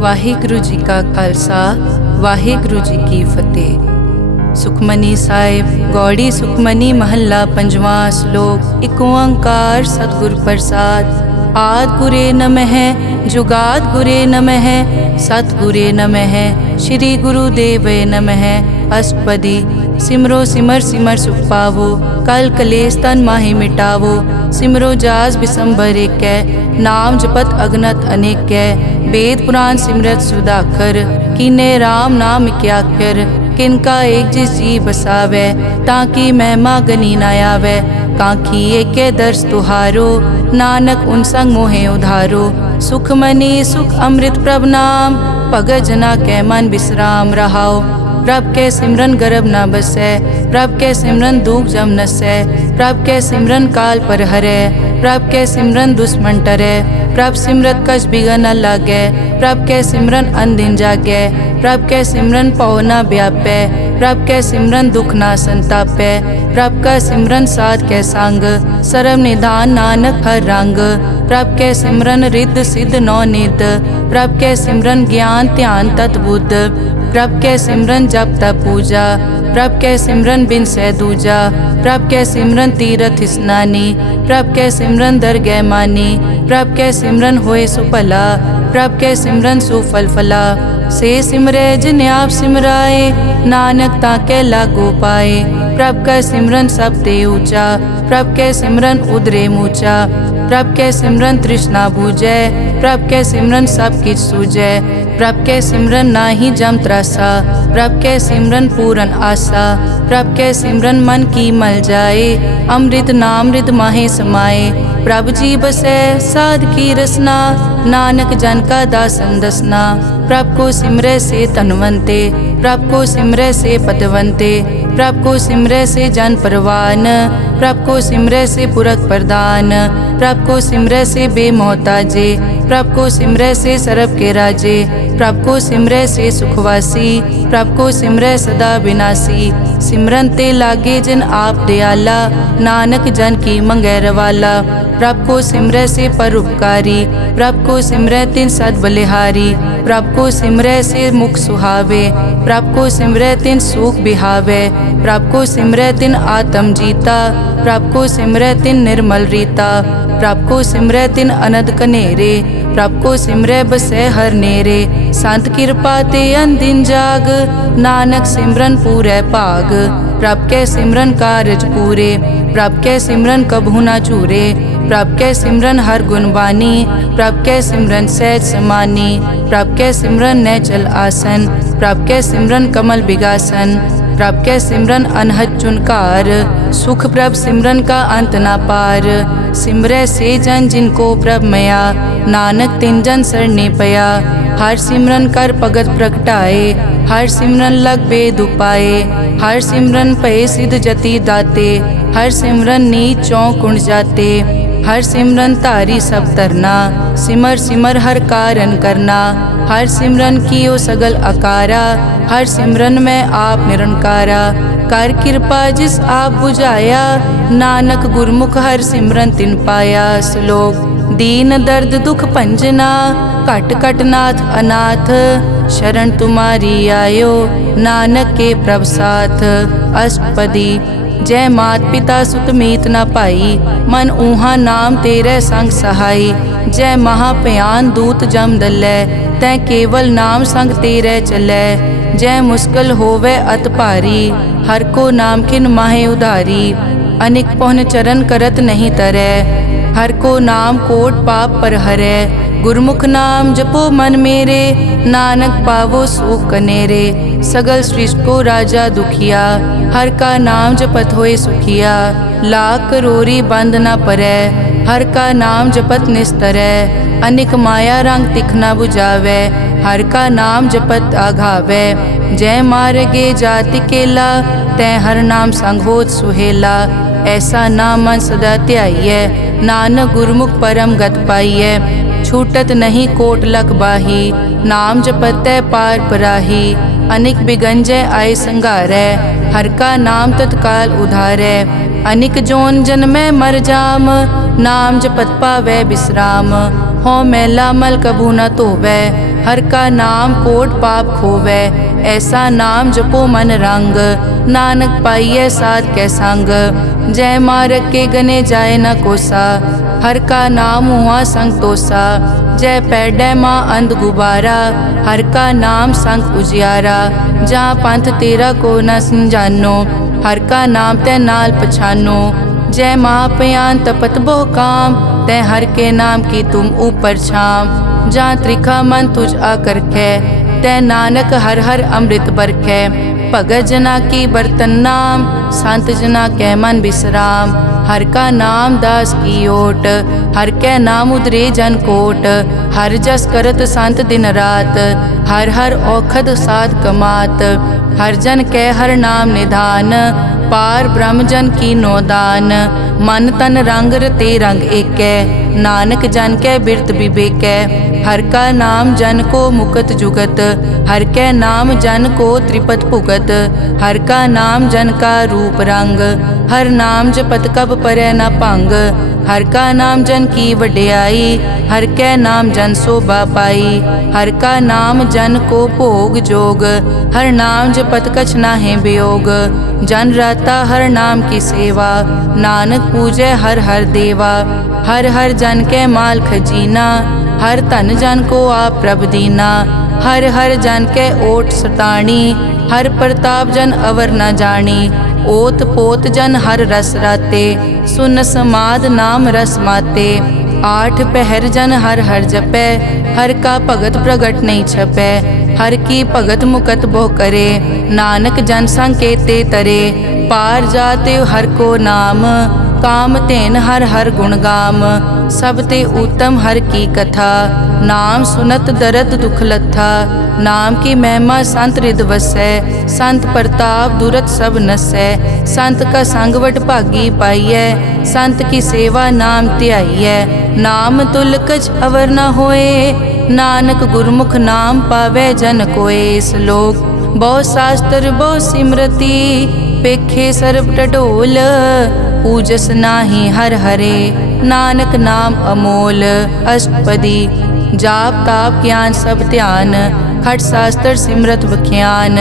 ਵਾਹਿਗੁਰੂ ਜੀ ਕਾ ਖਾਲਸਾ ਵਾਹਿਗੁਰੂ ਜੀ ਕੀ ਫਤਿਹ। ਸੁਖਮਨੀ ਸਾਹਿਬ ਗੌੜੀ ਸੁਖਮਨੀ ਮਹੱਲਾ ਪੰਜਵਾਂ ਸ਼ਲੋਕ। ਏਕ ਓੰਕਾਰ ਸਤਿਗੁਰ ਪ੍ਰਸਾਦ। ਆਦਿ ਗੁਰੇ ਨਮః ਜੁਗਾਦਿ ਗੁਰੇ ਨਮః ਸਤਿਗੁਰੇ ਨਮঃ ਸ਼੍ਰੀ ਗੁਰੂ ਦੇਵੇ ਨਮঃ। ਅਸ਼ਟਪਦੀ। ਸਿਮਰੋ ਸਿਮਰ ਸਿਮਰ ਸੁਖ ਪਾਵੋ ਕਲ ਕਲੇਸ਼ ਤਨ ਮਾਹਿ ਮਿਟਾਵੋ। ਸਿਮਰੋ ਜਾਸ ਬਿਸੰਬਰ ਏਕੈ ਨਾਮ ਜਪਤ ਅਗਨਤ ਅਨੇਕੈ। वेद पुराण सिमरत सुधाकर कीने राम नाम क्याकर। किनका एक जिस जी बसावै ताकि महिमा गनी न आवै। कांखी एके दर्श तुहारो नानक उन संग मोहे उधारो। सुख मनी सुख अमृत प्रभ नाम भगत जना कै मन विश्राम रहाओ। प्रभ के सिमरन गर्भ न बसै प्रभ के सिमरन दुख जम नसै। प्रभ के सिमरन काल पर हरै प्रभ के सिमरन दुश्मन टरै। प्रभ सिमरत कछ बिगन न लागै प्रभ के सिमरन अनदिन जागै। प्रभ के सिमरन पौ न व्यापै प्रभ के सिमरन दुख न संतापै। प्रभ का सिमरन साध के संग सरम निधान नानक हर रंग। प्रभ के सिमरन रिद्ध सिद्ध नौ निध प्रभ के सिमरन ज्ञान ध्यान तत् बुद्ध। प्रभ के सिमरन जप तप पूजा प्रभ के सिमरन बिन सै दूजा। प्रभ के सिमरन तीरथ स्नानी प्रभ के सिमरन दरगह मानी। प्रभ के सिमरन होए सुफला प्रभ के सिमरन सुफल फला। से सिमरै जिन आप सिमराए नानक ताके लागो पाए। प्रभ का सिमरन सब ते ऊंचा प्रभ के सिमरन उदरे मूचा। प्रभ के सिमरन तृष्णा बूझै प्रभ के सिमरन सब किछ सूझै। प्रभ के सिमरन नाही जम त्रासा प्रभ के सिमरन पूरन आसा। प्रभ के सिमरन मन की मल जाए अमृत नामृत माहे समाए। प्रभ जी बसै साध की रसना नानक जन का दासन दसना। प्रभ को सिमरै से तनवंते प्रभ को सिमरै से पतवंते। प्रभ को सिमरै से जन परवान प्रभ को सिमरै से पुरख प्रदान। प्रभ को सिमरै से बेमोहताजे प्रभ को सिमरै से सरब के राजे। प्रभ को सिमरै से सुखवासी प्रभ को सिमरै सदा विनाशी। सिमरन ते लागे जिन आप दयाला नानक जन की मंगै रवाला। प्रभ को सिमरै से परोपकारी प्रभ को सिमरै तिन सद बलिहारी। प्रभ को सिमरै से मुख सुहावे प्रभ को सिमरै तिन सुख बिहावे। प्रभ को सिमरै तिन आत्म जीता प्रभ को सिमरै तिन निर्मल रीता। प्रभ को सिमरै तिन अनद कनेरे प्रभ को सिमरै बसै हर नेरे। संत कृपा ते अनदिन जाग नानक सिमरन पूरै भाग। प्रभ के सिमरन कारज पूरे प्रभ के सिमरन कभू ना चूरे। प्रभ के सिमरन हर गुणवानी प्रभ के सिमरन सहज समानी। प्रभ के सिमरन नैचल आसन प्रभ के सिमरन कमल बिगासन। प्रभ के सिमरन अनहद चुनकार सुख प्रभ सिमरन का अंत ना पार। सिमरै से जन जिनको प्रभ मया नानक तिन जन सरने पया। हर सिमरन कर भगत प्रगटाए हर सिमरन लग बेद उपाए। हर सिमरन पए सिद्ध जति दाते हर सिमरन नीच चौं कुंड जाते। हर सिमरन तारी सब तरना सिमर सिमर हर कारण करना। हर सिमरन कियो सगल अकारा हर सिमरन में आप निरंकारा। कर कृपा जिस आप बुझाया नानक गुरमुख हर सिमरन तिन पाया। श्लोक। दीन दर्द दुख भंजना घट घट नाथ अनाथ। शरण तुम्हारी आयो नानक के प्रभ साथ। अष्टपदी। जय मात पिता सुत मीत न पाई मन ऊहा नाम तेरे संग सहाई। जय महाभयान दूत जम दलै तै केवल नाम संग तेरे चलै। जय मुश्किल होवे अत भारी हर को नाम किन माहे उधारी। अनिक पौन चरण करत नहीं तरै हर को नाम कोट पाप पर हरै। गुरमुख नाम जपो मन मेरे नानक पावो सुख कनेरे। सगल सृष्टि को राजा दुखिया हर का नाम जपत होए सुखिया। लाख करोरी बंद न परै हर का नाम जपत निस्तरै। अनिक माया रंग तिखना बुझावै हर का नाम जपत आघावै। जय मार्गे जाति केला तै हर नाम संग होत सुहेला। ऐसा नाम मन सदा ध्याइयै नानक गुरमुख परम गत पाइयै। छूटत नहीं कोट लख बाही नाम जपतै पार पराही। अनिक बिगंजय आय संगारै हर का नाम तत्काल उधारै। अनिक जोन जन्मै मर जाम नाम जपत पावै विश्राम। हों मैला मल कभू न धोवै। हर का नाम कोट पाप खोवै। ऐसा नाम जपो मन रंग, नानक पाइयै साध कै संग। जय मारग के गने जाए न कोसा, हर का नाम हुआ संग तोसा। जय पैडै माँ अंध गुबारा, हर का नाम संग उजियारा। जहाँ पंथ तेरा को न समझानो, हर का नाम तै नाल पछानो। जय महापयान तपत बहु काम, तै हर के नाम की तुम ऊपर छाम। जहाँ त्रिखा मन तुझ आकर कै, तै नानक हर हर अमृत बरखै। भगत जना की बर्तन नाम, संत जना कै मन विश्राम। हर का नाम दास की ओट, हर कै नाम उदरे जन कोट। हर जस करत संत दिन रात, हर हर औखद साध कमात। हर जन कै हर नाम निधान, पार ब्रह्म जन की नोदान। मन तन रंग रते रंग एकै, नानक जन कै बिरत विवेकै। हर का नाम जन को मुकत जुगत, हर कै नाम जन को त्रिपत भुगत। हर का नाम जन का रूप रंग, हर नाम जपत कब परै न भंग। हर का नाम जन की वड्याई, हर कै नाम जन शोभा पाई। हर का नाम जन को भोग जोग, हर नाम जपत कछ नाहि वियोग। जन राता हर नाम की सेवा, नानक पूजै हर हर देवा। हर हर जन कै माल खजीना, हर धन जन को आप प्रभ दीना। हर हर जन कै ओट सताणी, हर प्रताप जन अवर न जानी। ओत पोत जन हर रस राते, सुन समाद नाम रस माते। आठ पहर जन हर हर जपै, हर का भगत प्रगट नहीं छपै। हर की भगत मुकत बहु करे, नानक जन संकेते तरे। पार जाते हर को नाम, काम तेन हर हर गुण गाम। सब ते उत्तम हर की कथा, नाम सुनत दरद दुख लथा। नाम की महिमा संत रिद वसै, संत प्रताप दुरत सब नसै। संत का संगवट भागी पाइयै, संत की सेवा नाम ध्याइयै। नाम तुल कछ अवर न होए, नानक गुरमुख नाम पावै जन कोए। श्लोक बहु शास्त्र बहु सिमरति, पेखे सर्ब टडोल। पूजस नाही हर हरे, नानक नाम अमोल। अष्टपदी जाप ताप ज्ञान सब ध्यान, खट शास्त्र सिमरत बख्यान।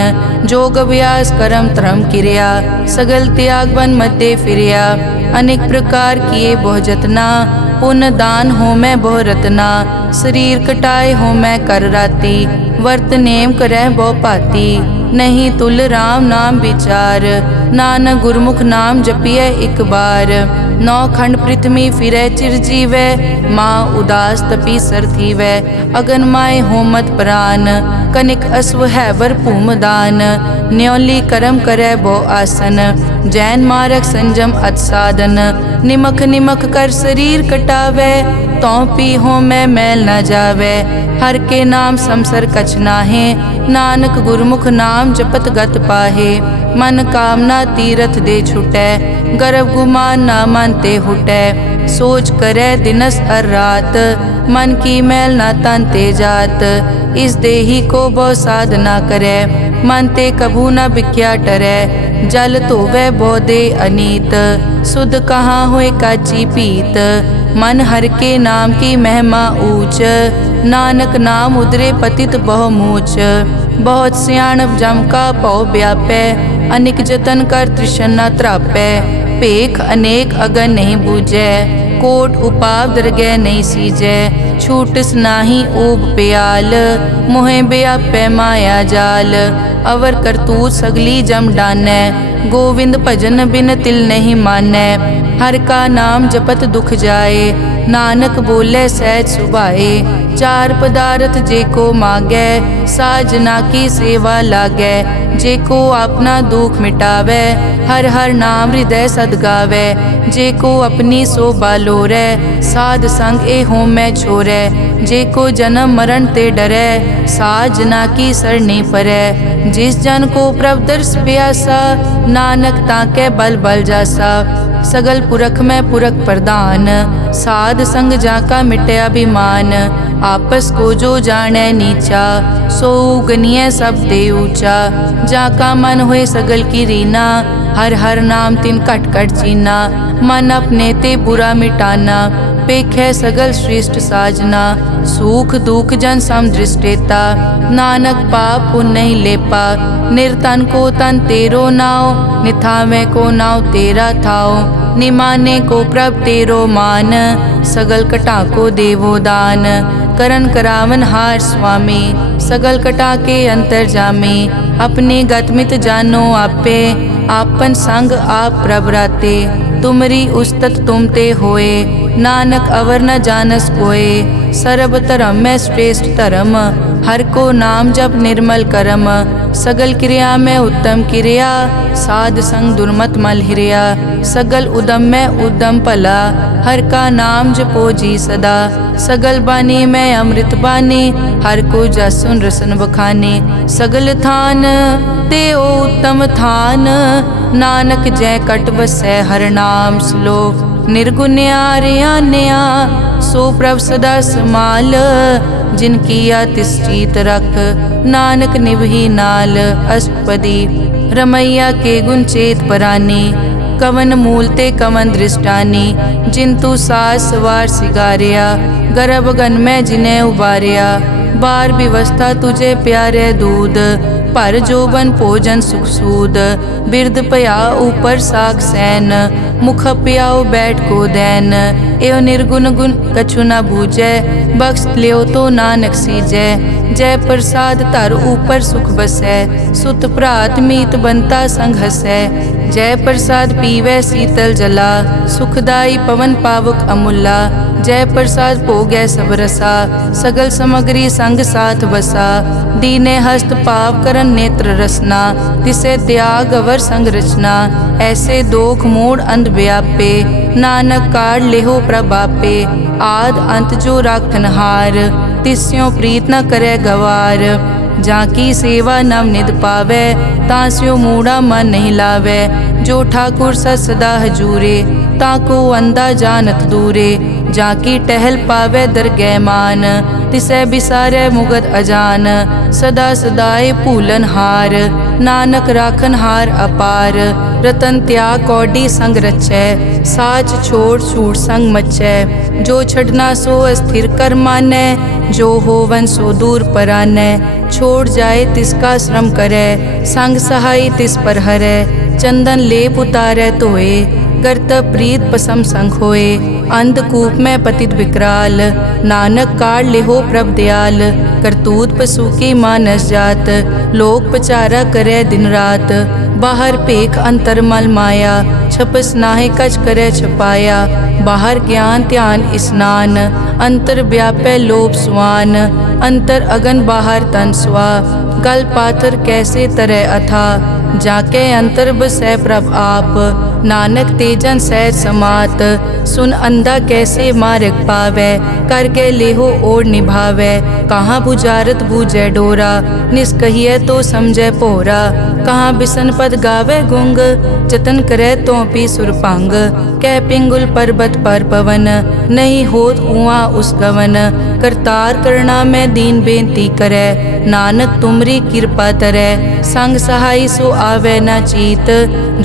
जोग अभ्यास करम धर्म क्रिया, सगल त्याग बन मध्य फिरिया। अनेक प्रकार किए बहु जतना, पुण्य दान हो मैं बहु रतना। शरीर कटाए हो मैं कर राती, वर्त नेम करह बहु पाती। नहीं तुल राम नाम विचार, नानक गुरमुख नाम जपिए एक बार। नौ खंड पृथ्वी फिरै चिर जीवै, माँ उदास तपी सर थीवै। अगन माय होमत प्राण, कनिक अश्व हैवर भूमदान। न्योली कर्म करै बहु आसन, जैन मारक संजम अत साधन। निमख निमख कर शरीर कटावै, तौ पी हो मैं मैल न जावै। हर के नाम समसर कछ नाहे, नानक गुरमुख नाम जपत गत पाहे। मन कामना तीरथ दे छुटै, गर्भ गुमान ना मन ते हुटै। सोच करै दिनस हर रात, मन की मैल ना तन ते जात। इस देही को बहु साधना करै, मन ते कभू न बिख्या टरै। जल धोवै बहु दे अनीत, सुध कहाँ होए काची पीत। मन हर के नाम की महिमा ऊंच, नानक नाम उदरे पतित बहु मूच। बहुत सियाणप जम का पौ व्यापै, अनेक जतन कर तृष्णा त्रापै। पेख अनेक अगन नहीं बूझै, कोट उपाव दरगह नहीं सीजै। छूटस नाही ऊब प्याल, मोहे व्यापै माया जाल। अवर करतूत सगली जम डानै, गोविंद भजन बिन तिल नहीं मानै। हर का नाम जपत दुख जाए, नानक बोले सहज सुभाए। चार पदार्थ जे को मांगै, साजना की सेवा लागै। जे को अपना दुख मिटावै, हर हर नाम हृदय सद गावै। जे को अपनी शोभा लोरै, साध संग ए होमै छोरै। जे को जन्म मरण ते डरै, साजना की सरनी परै। जिस जन को प्रभ दर्श प्यासा, नानक ताकै बल बल जासा। सगल पुरख में पुरख प्रधान, साध संग जाका मिटे अभिमान। आपस को जो जाने नीचा, सो गनिय सब दे ऊंचा। जाका मन होए सगल की रीना, हर हर नाम तिन कट कट चीना। मन अपने ते बुरा मिटाना, पेखै सगल श्रेष्ठ साजना, सुख दुख जन सम दृष्टेता, नानक पाप पुण्य नहीं लेपा, निर्तन को तन तेरो नाव, निथावे को नाव तेरा थाओ, निमाने को प्रभ तेरो मान, सगल कटा को देवो दान, करन करावन हार स्वामी, सगल कटा के अंतर जामे, अपने गतमित जानो आपे, आपन संग आप प्रभ राते, तुमरी उस्तत तुम ते होए, नानक अवर न जानस कोए, सर्ब धर्म में श्रेष्ठ धर्म, हर को नाम जप निर्मल करम, सगल क्रिया में उत्तम क्रिया, साध संग दुर्मत मल हिरिया, सगल उदम में उद्दम भला, हर का नाम जपो जी सदा, सगल बानी में अमृत बानी, हर को जस सुन रसन बखाने, सगल थान देओ उत्तम थान, नानक जय कट बसै हर नाम श्लोक, निर्गुण्या रियान्या सो प्रभ सदा समाल, जिन किया तिस चीत रख, नानक निभही नाल, अष्टपदी रमैया के गुण चेत परानी, कवन मूलते कवन दृष्टानी, जिंतु सास सवार सिगारिया, गर्भ गन में जिन्हें उबारिया, बार व्यवस्था तुझे प्यारे दूध, पर जोबन भोजन सुख सूद, बिरद पया ऊपर साख सैन, मुख प्याओ बैठ को दैन, एव निर्गुण गुण कछु न बूझै, बख्श लियो तो नानक सीजै, जय प्रसाद धर ऊपर सुख बसै, सुत भ्रात मीत बनता संग हसै, जय प्रसाद पीवै शीतल जला, सुखदाई पवन पावक अमूला, जय प्रसाद भोगै सब रसा, सगल समग्री संग साथ बसा, दीने हस्त पाव करन नेत्र रसना, तिसे त्याग अवर संग रचना, ऐसे दोख मूढ़ अंध व्यापे, नानक काढ़ लेहो प्रभापे, आद अंत जो राखन हार, तिस्यों प्रीत न करे गवार, जाकी सेवा नव निध पावे, तास्यो मूढ़ा मन नहीं लावे, जो ठाकुर सदा हजूरे, ताको अंधा जानत दूरे, जाकी टहल पावे दरगह मान, तिसै बिसारे मुगद अजान, सदा सदाए भूलन हार, नानक राखन हार अपार, रतन त्याग कौडी संग रचै, साच छोड़ छूट संग मचै, जो छड़ना सो अस्थिर कर मानै, जो होवन सो दूर परानै, छोड़ जाए तिसका श्रम करे, संग सहाय तिस पर हरै, चंदन लेप उतारै धोए, करत प्रीत पसम संग होए, अंधकूप में पतित विकराल, नानक काढ़ लेहो प्रभ दयाल, करतूत पशु की मानस जात, लोक पचारा करे दिन रात, बाहर पेख अंतर मल माया, छपस नाहे कच करे छपाया, बाहर ज्ञान ध्यान स्नान, अंतर व्यापै लोभ स्वान, अंतर अगन बाहर तन स्वा, गल पाथर कैसे तरह अथा, जाके अंतर बसै प्रभ आप, नानक तेजन सहज समात, सुन अंधा कैसे मार्ग पावै, करके लेहो ओर निभावै, कहाँ बुझारत बूझै डोरा, निष्कहिए तो समझै पोरा, कहाँ बिसन पद गावे गुंग, जतन करे तो पी सुरपंग, कह पिंगुल पर्वत पर पवन, नहीं होत कुआं उस गवन, करतार करना में दीन बेनती करे, नानक तुमरी कृपा तरै, संग सहाय सो आवे न चीत,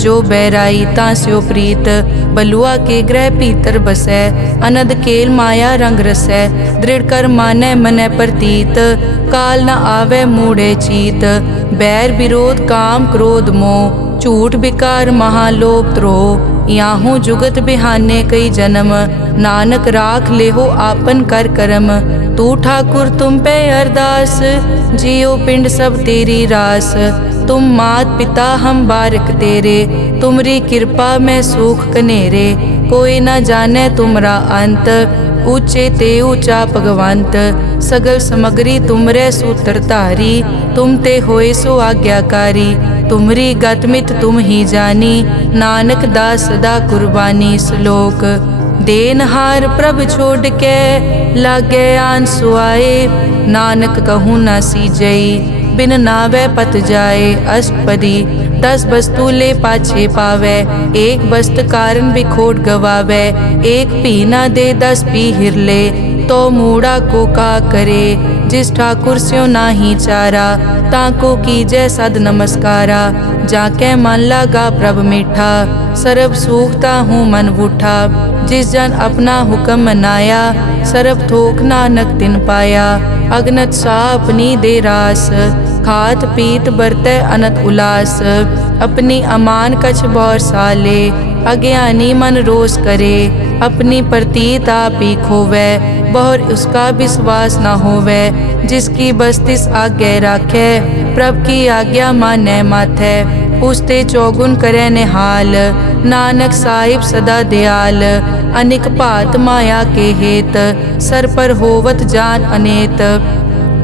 जो बैराई तास्यो प्रीत, बलुआ के ग्रह पीतर बसै, अनद केल माया रंग रसै, दृढ़ कर मानै मनै प्रतीत, काल न आवे मूढ़े चीत, बैर विरोध काम क्रोध मोह, झूठ विकार महालोभ द्रोह, याहू जुगत बिहाने कई जन्म, नानक राख लेहो आपन कर करम, तू ठाकुर तुम पे अरदास, जियो पिंड सब तेरी रास, तुम मात पिता हम बारिक तेरे, तुमरी कृपा में सुख कनेरे, कोई न जाने तुमरा अंत, ऊंचे ते ऊंचा भगवंत, सगल समग्री तुमरे सूत्र धारी, तुम ते होए सो आज्ञाकारी, तुमरी गतमित तुम ही जानी, नानक दास सदा कुर्बानी। श्लोक देनहार प्रभ छोड़ के लागे आन सुआए, नानक कहूँ न सीजई बिन नावे पत जाए। अष्टपदी 10 वस्तु ले पाछे पावे, एक वस्त कारण बिखोट गवावे, एक पी ना दे 10 पी हिरले, तो मूढ़ा को का करे, जिस ठाकुर स्यो नाही चारा, ताको कीजै सद नमस्कारा। जाके मन लागा प्रभ मीठा, सरब सूखता हूँ मन बूठा। जिस जन अपना हुक्म मनाया, सरब थोक नानक तिन पाया। अगनत सा अपनी दे रास, खात पीत बरतै अनत उलास। अपनी अमान कछ बौर साले, अज्ञानी मन रोस करे। अपनी प्रतीत आप ही खोवै, बहुर उसका विश्वास न होवै। जिसकी बस्तिस आज्ञा राखै, प्रभ की आज्ञा मानै माथै। उसते चौगुन करे निहाल, नानक साहिब सदा दयाल। अनिक भात माया के हेत, सर पर होवत जान अनेत।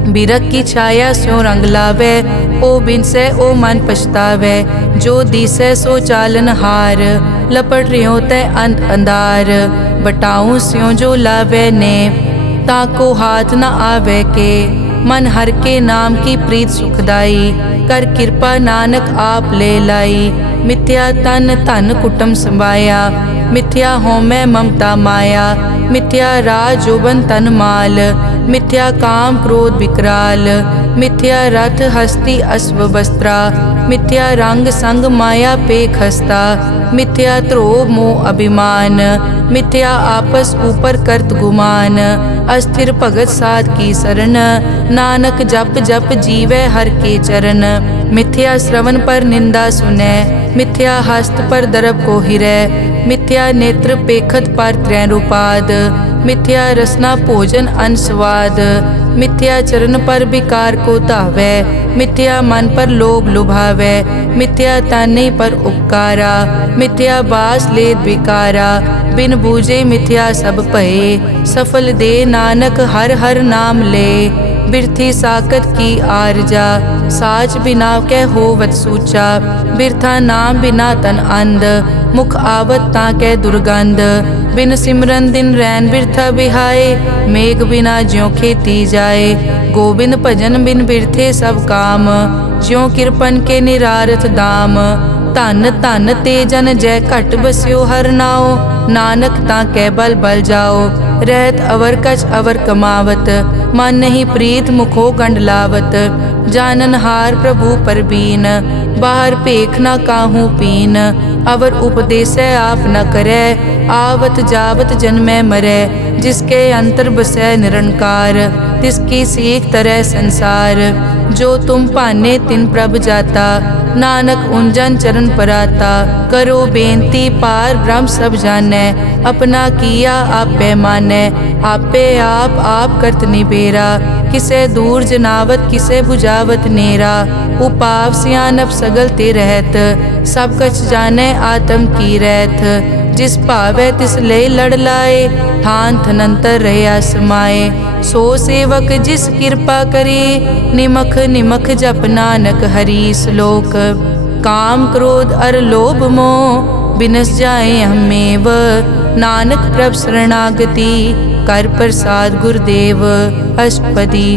बिरख की छाया स्यों रंग लावे, ओ बिनसे ओ मन पछतावे। जो दिसै सो चालन हार, लपट रियो तै अंत अंधार। बटाऊं स्यों जो लावे ने, ताको हाथ न आवे के। मन हर के नाम की प्रीत सुखदाई, कर कृपा नानक आप ले लाई। मिथ्या तन धन कुटुम संभाया, मिथ्या होमै ममता माया। मिथ्या राज जोबन तन माल, मिथ्या काम क्रोध विकराल। मिथ्या रथ हस्ती अश्व वस्त्रा, मिथ्या रंग संग माया पेख हस्ता। मिथ्या ध्रोह मोह अभिमान, मिथ्या आपस ऊपर करत गुमान। अस्थिर भगत साध की शरण, नानक जप जप जीवै हर के चरण। मिथ्या श्रवण पर निंदा सुनै, मिथ्या हस्त पर दरब को हिरै। मिथ्या नेत्र पेखत पर त्रैरूपाद, मिथ्या रसना भोजन अन स्वाद। मिथ्या चरण पर विकार को धावै, मिथ्या मन पर लोभ लुभावै। मिथ्या ताने पर उपकारा, मिथ्या बास लेत विकारा। बिन बूझे मिथ्या सब भये, सफल दे नानक हर हर नाम ले। बिरथी साकत की आरजा, साच बिना कै होवत सूचा। बिरथा नाम बिना तन अंध, मुख आवत ताकै दुर्गंध। बिन सिमरन दिन रैन बिरथा बिहाए, मेघ बिना ज्यों खेती जाए। गोबिंद भजन बिन बिरथे सब काम, ज्यों किरपन के निरारथ दाम। धन धन ते जन जय घट बस्यो हर नाओ, नानक ताकै बल बल जाओ। रहत अवर कछ अवर कमावत, मन नहीं प्रीत मुखो गंड लावत। जानन हार प्रभु परबीन, बाहर पेख न काहू पीन। अवर उपदेसै आप न करै, आवत जावत जन्मै मरै। जिसके अंतर बसै निरंकार, तिसकी सीख तरह संसार। जो तुम पाने तिन प्रभ जाता, नानक उंजन चरण पराता। करो बेनती पार ब्रह्म सब जानै, अपना किया आप पैमानै। आपे आप करत निबेरा, किसे दूर जनावत किसे बुझावत नेरा। उपाव सियानप सगल ते रहत, सब कछ जाने आत्म की रहत। जिस भावै तिस ले लड़ लाए, थान थनंतर रहया समाए। सो सेवक जिस कृपा करे, निमख निमख जप नानक हरि श्लोक। काम क्रोध अर लोभ मोह, बिनस जाए हमेव। नानक प्रभ शरणागति, कर प्रसाद गुरुदेव। अष्टपदी।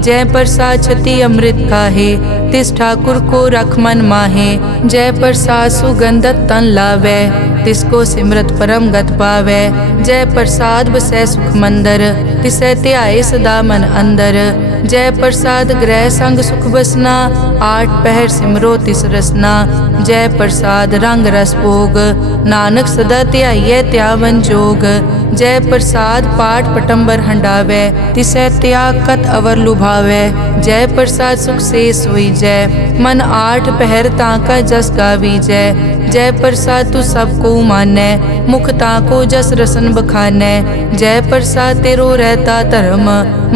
जय प्रसाद छति अमृत काहे, तिस ठाकुर को रख मन माहे। जय प्रसाद सुगंधत तन लावै, तिसको सिमरत परम गत पावै। जय प्रसाद बसै सुख मंदर, तिसै ध्याए सदा मन अंदर। जय प्रसाद ग्रह संग सुख बसना, आठ पहर सिमरो तिस रसना। जय प्रसाद रंग रस भोग, नानक सदा ध्याइयै त्यावन जोग। जय प्रसाद पाठ पटंबर हंडावै, तिसै त्याग कत अवर लुभावै। जय प्रसाद सुख से सोई जय, मन आठ पहर ताका जस गावी जय। जय प्रसाद तू सबको मानै, मुख ताको जस रसन बखानै। जय प्रसाद तेरो रहता धर्म,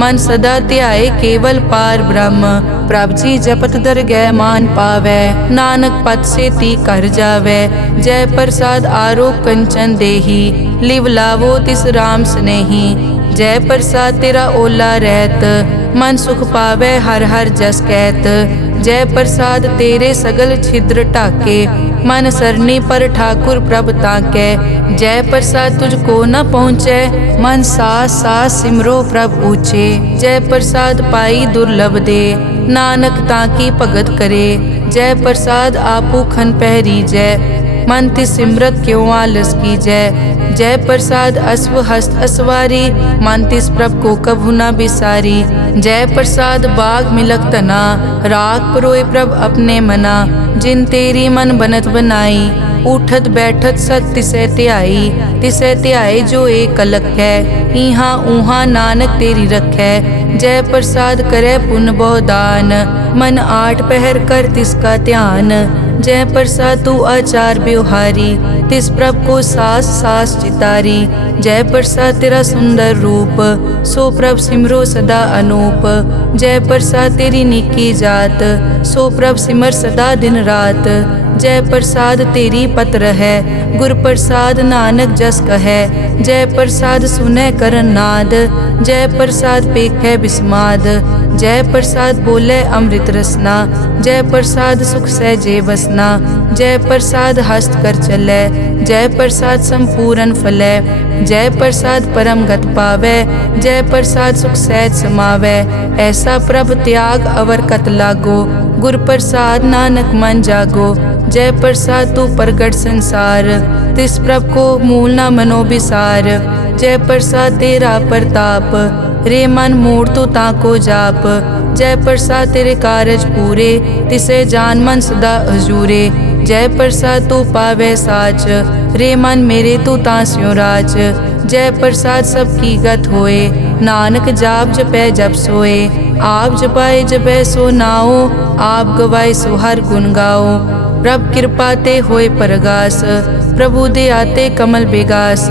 मन सदा ध्याए केवल पार ब्रह्म। प्रभ जी जपत दरगह मान पावै, नानक पद से ती कर जावै। जय प्रसाद आरोग कंचन देही, लिव लावो तिस राम स्नेही। जय प्रसाद तेरा ओला रहत, मन सुख पावै हर हर जस कहत। जय प्रसाद तेरे सगल छिद्र ढाके, मन सरनी पर ठाकुर प्रभ ताकै। जय प्रसाद तुझको न पहुँचै, मन सास सास सिमरो प्रभ ऊँचे। जय प्रसाद पाई दुर्लभ दे, नानक ताकी भगत करे। जय प्रसाद आपू खन पहरी जय, मन तिस सिमरत क्यों आलस की जय प्रसाद अश्व हस्त असवारी, मन तिस प्रभ को कभु न बिसारी। जय प्रसाद बाग मिलक तना, राग परोए प्रभ अपने मना। जिन तेरी मन बनत बनाई, उठत बैठत सत तिसै त्याई जो एक अलग है। इहाँ ऊहाँ नानक तेरी रखै, जय प्रसाद करे पुन बहुदान। मन 8 पहर कर तिसका ध्यान, जय प्रसाद तू आचार व्यवहारी। तिस प्रभ को सास सास चितारी, जय प्रसाद तेरा सुंदर रूप। सो प्रभ सिमरो सदा अनूप, जय प्रसाद तेरी निकी जात। सो प्रभ सिमर सदा दिन रात, जय प्रसाद तेरी पत्र है। गुर प्रसाद नानक जस कहे, जय प्रसाद सुनै करन नाद। जय प्रसाद पेखै बिस्माद, जय प्रसाद बोले अमृत रसना। जय प्रसाद सुख सहजे बसना, जय प्रसाद हस्त कर चलै। जय प्रसाद संपूर्ण फलै, जय प्रसाद परम गत पावै। जय प्रसाद सुख सहज समावै, ऐसा प्रभ त्याग अवर कत लागो। गुर प्रसाद नानक मन जागो, जय प्रसाद तू प्रगट संसार। तिस प्रभ को मूल न मनो बिसार, जय प्रसाद तेरा प्रताप। रे मन मूड तो ताको जाप, जय प्रसाद तेरे कारज पूरे। तिसे जान मन सदा हजूरे, जय प्रसाद तू पावे साच। रे मन मेरे तू तास्यों राज, जय प्रसाद सबकी गत होए। नानक जाप जपै जप सोए, आप जपाए जपै सो नाओ। आप गवाए सो हर गुण गाओ, प्रभ कृपा ते होए परगास। प्रभु दे आते कमल बेगास,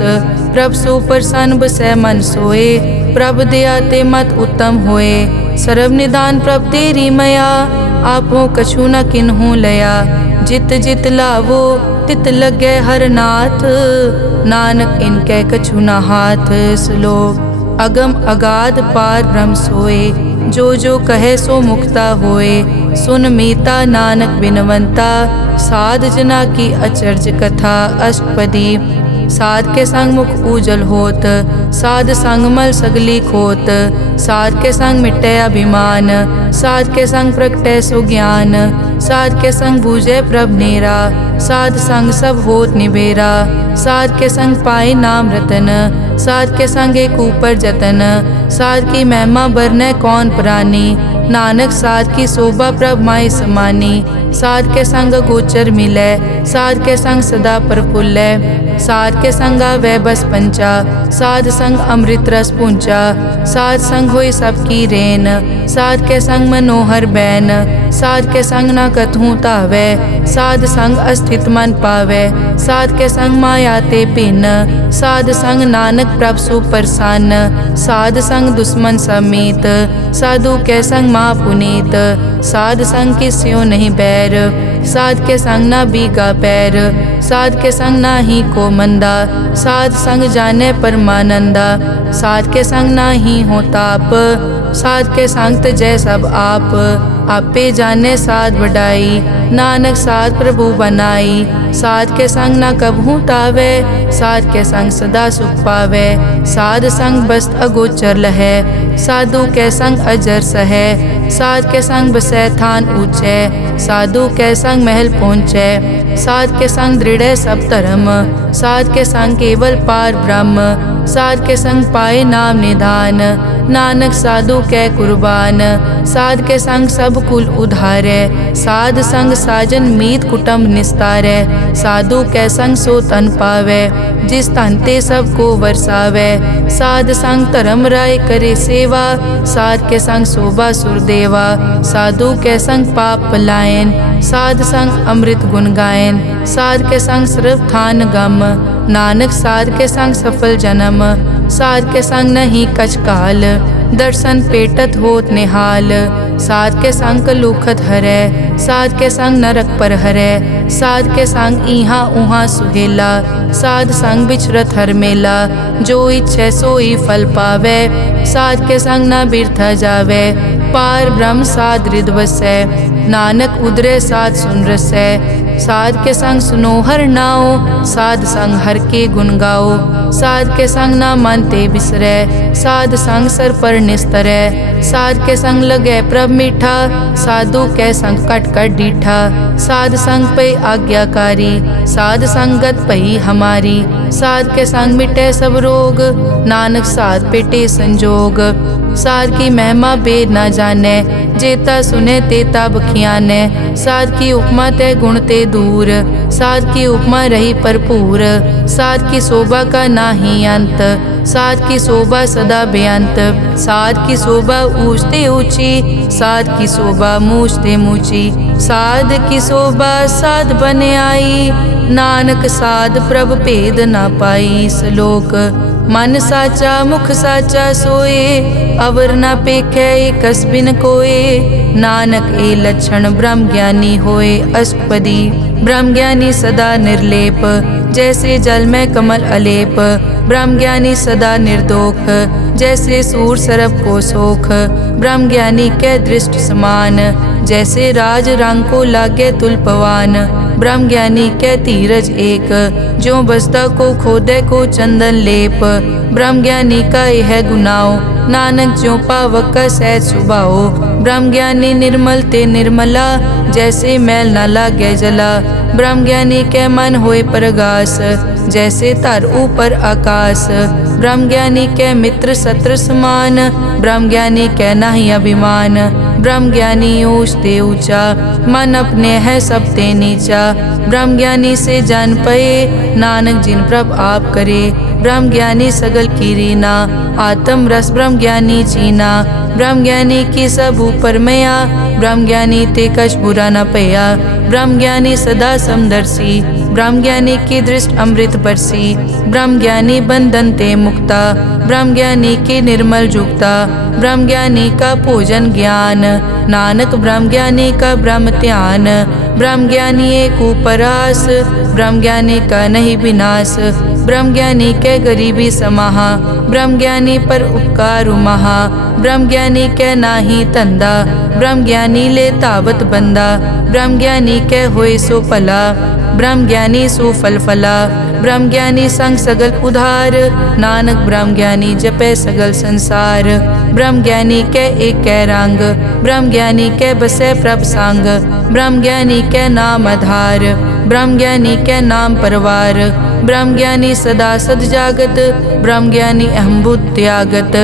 प्रभ सो प्रसन्न बसै मन सोए। प्रभ दे आते मत उत्तम होए, सर्व निदान प्रभ तेरी मया। आपो कछु न किन्हु लया, जित जित लावो तित लगे हर नाथ। नानक इनके कछु न हाथ। श्लोक अगम अगाध पार ब्रह्म सोए, जो जो कहे सो मुक्ता होए। सुन मीता नानक बिनवंता, साध जना की अचर्ज कथा। अष्टपदी साध के संग मुख उजल होत, साध संग मल सगली खोत। साध के संग मिटे अभिमान, साध के संग प्रगटे सो ज्ञान। साध के संग बूझे प्रभ नेरा, साध संग सब होत निबेरा। साध के संग पाए नाम रतन, साध के संग एक ऊपर जतन। साध की महिमा बरने कौन प्राणी, नानक साध की शोभा प्रभ माई समानी। साध के संग गोचर मिलै, साध के संग सदा प्रफुल्लै। साध के संग आवे बस पंचा, साध संग अमृत रस पूंचा। साध संग होई सबकी रेन, साध के संग मनोहर बैन। साध के संग न कथूं तावै, साध संग अस्थित मन पावै। साध के संग माया ते भिन्न, साध संग नानक प्रभ सुप्रसन्न। साध संग दुश्मन समीत, साधु के संग माँ पुनीत। साध संग किस्यों नहीं बैर, साध के संग ना बीगा पैर। साध के संग ना ही को मंदा, साध संग जाने परमानंदा। साध के संग ना ही हो ताप, साध के संग तजै सब आप। आपे जाने साध बढ़ाई, नानक साध प्रभु बनाई। साध के संग ना कबहू तावे, साध के संग सदा सुख पावे। साध संग बस्त अगोचर लहै, साधु के संग अजर सहै। साध के संग बसै थान ऊंचे, साधु के संग महल पहुँचै। साध के संग दृढ़ सब धर्म, साध के संग केवल पार ब्रह्म। साध के संग पाए नाम निधान, नानक साधु के कुर्बान। साध के संग सब कुल उधारै, साध संग साजन मीत कुटुंब निस्तारै। साधु के संग सो तन पावै, जिस तन ते सबको वरसावै। साध संग धर्म राय करे सेवा, साध के संग शोभा सुरदेवा। साधु के संग पाप पलायन, साध संग अमृत गुण गायन। साध के संग सर्व थान गम, नानक साध के संग सफल जन्म। साध के संग नहीं कछ काल, दर्शन पेटत होत निहाल। साध के संग कलुखत हरै, साध के संग नरक पर हरै। साध के संग इहाँ उहाँ सुहेला, साध संग बिछरत हर मेला। जो इच्छै सोई फल पावै, साध के संग न बिरथा जावै। पार ब्रह्म साध हृद बसै, नानक उदरे साध सुन रसै। साध के संग सुनो हर नाओ, साध संग हर के गुण गाओ। साध के संग ना मन ते बिसरै, साध संग सर पर निस्तरै। साध के संग लगे प्रभ मीठा, साधु के संग कट कट डीठा। साध संग पे आज्ञाकारी, साध संगत पई हमारी। साध के संग मिटे सब रोग, नानक साध पेटे संजोग। साध की महिमा बेद ना जाने, जेता सुने तेता बखियाने। साध की उपमा ते गुण ते दूर, साध की उपमा रही भरपूर। साध की शोभा का नाही अंत, साध की शोभा सदा बेअंत। साध की शोभा ऊंचते ऊंची, साध की शोभा मूछते मूची। साध की शोभा साध बने आई, नानक साध प्रभ भेद ना पाई। श्लोक मन साचा मुख साचा सोए, अवर ना पेखै एकस बिन कोए। नानक ए लक्षण ब्रह्म ज्ञानी होए। अष्टपदी ब्रह्म ज्ञानी सदा निर्लेप, जैसे जल में कमल अलेप। ब्रह्म ज्ञानी सदा निर्दोख, जैसे सूर सरब को सोख। ब्रह्म ज्ञानी के दृष्ट समान, जैसे राज रंग को लागे तुलपवान। ब्रह्म ज्ञानी के धीरज एक, जो बसता को खोदे को चंदन लेप। ब्रह्म ज्ञानी का यह गुनाओ, नानक जो पावक का सहज सुभाओ। ब्रह्म ज्ञानी निर्मल ते निर्मला, जैसे मैल न लागे जला। ब्रह्म ज्ञानी के मन होए प्रगास, जैसे तर ऊपर आकाश। ब्रह्म ज्ञानी के मित्र शत्रु समान, ब्रह्म ज्ञानी के नाही अभिमान। ब्रह्म ज्ञानी ऊंच ते ऊंचा, मन अपने है सब ते नीचा। ब्रह्म ज्ञानी से जान पए, नानक जिन प्रभ आप करे। ब्रह्म ज्ञानी सगल की रीना, आत्म रस ब्रह्म ज्ञानी चीना। ब्रह्म ज्ञानी की सब ऊपर मया, ब्रह्म ज्ञानी ते कछ बुरा न पया। ब्रह्म ज्ञानी सदा समदर्शी, ब्रह्म ज्ञानी की दृष्ट अमृत बरसी। ब्रह्म ज्ञानी बंधन ते मुक्ता, ब्रह्म ज्ञानी की निर्मल जुक्ता। ब्रह्म ज्ञानी का भोजन ज्ञान, नानक ब्रह्म ज्ञानी का ब्रह्म ध्यान। ब्रह्म ज्ञानी एक उपरास, ब्रह्म ज्ञानी का नहीं विनाश। ब्रह्म ज्ञानी के गरीबी समाहा, ब्रह्म ज्ञानी पर उपकार महा। ब्रह्म ज्ञानी के नाही धंधा, ब्रह्म ज्ञानी ले तावत बंदा। ब्रह्म ज्ञानी के होए सो फला, ब्रह्म ज्ञानी सुफल फला। ब्रह्म ज्ञानी संग सगल उधार, नानक ब्रह्म ज्ञानी जपे सगल संसार। ब्रह्म ज्ञानी के एक कै रंग, ब्रह्म ज्ञानी के बसे प्रभ संग। ब्रह्म ज्ञानी के नाम आधार, ब्रह्म ज्ञानी के नाम परवार। ब्रह्म ज्ञानी सदा सद जागत, ब्रह्म ज्ञानी अहम बुद्धि त्यागत।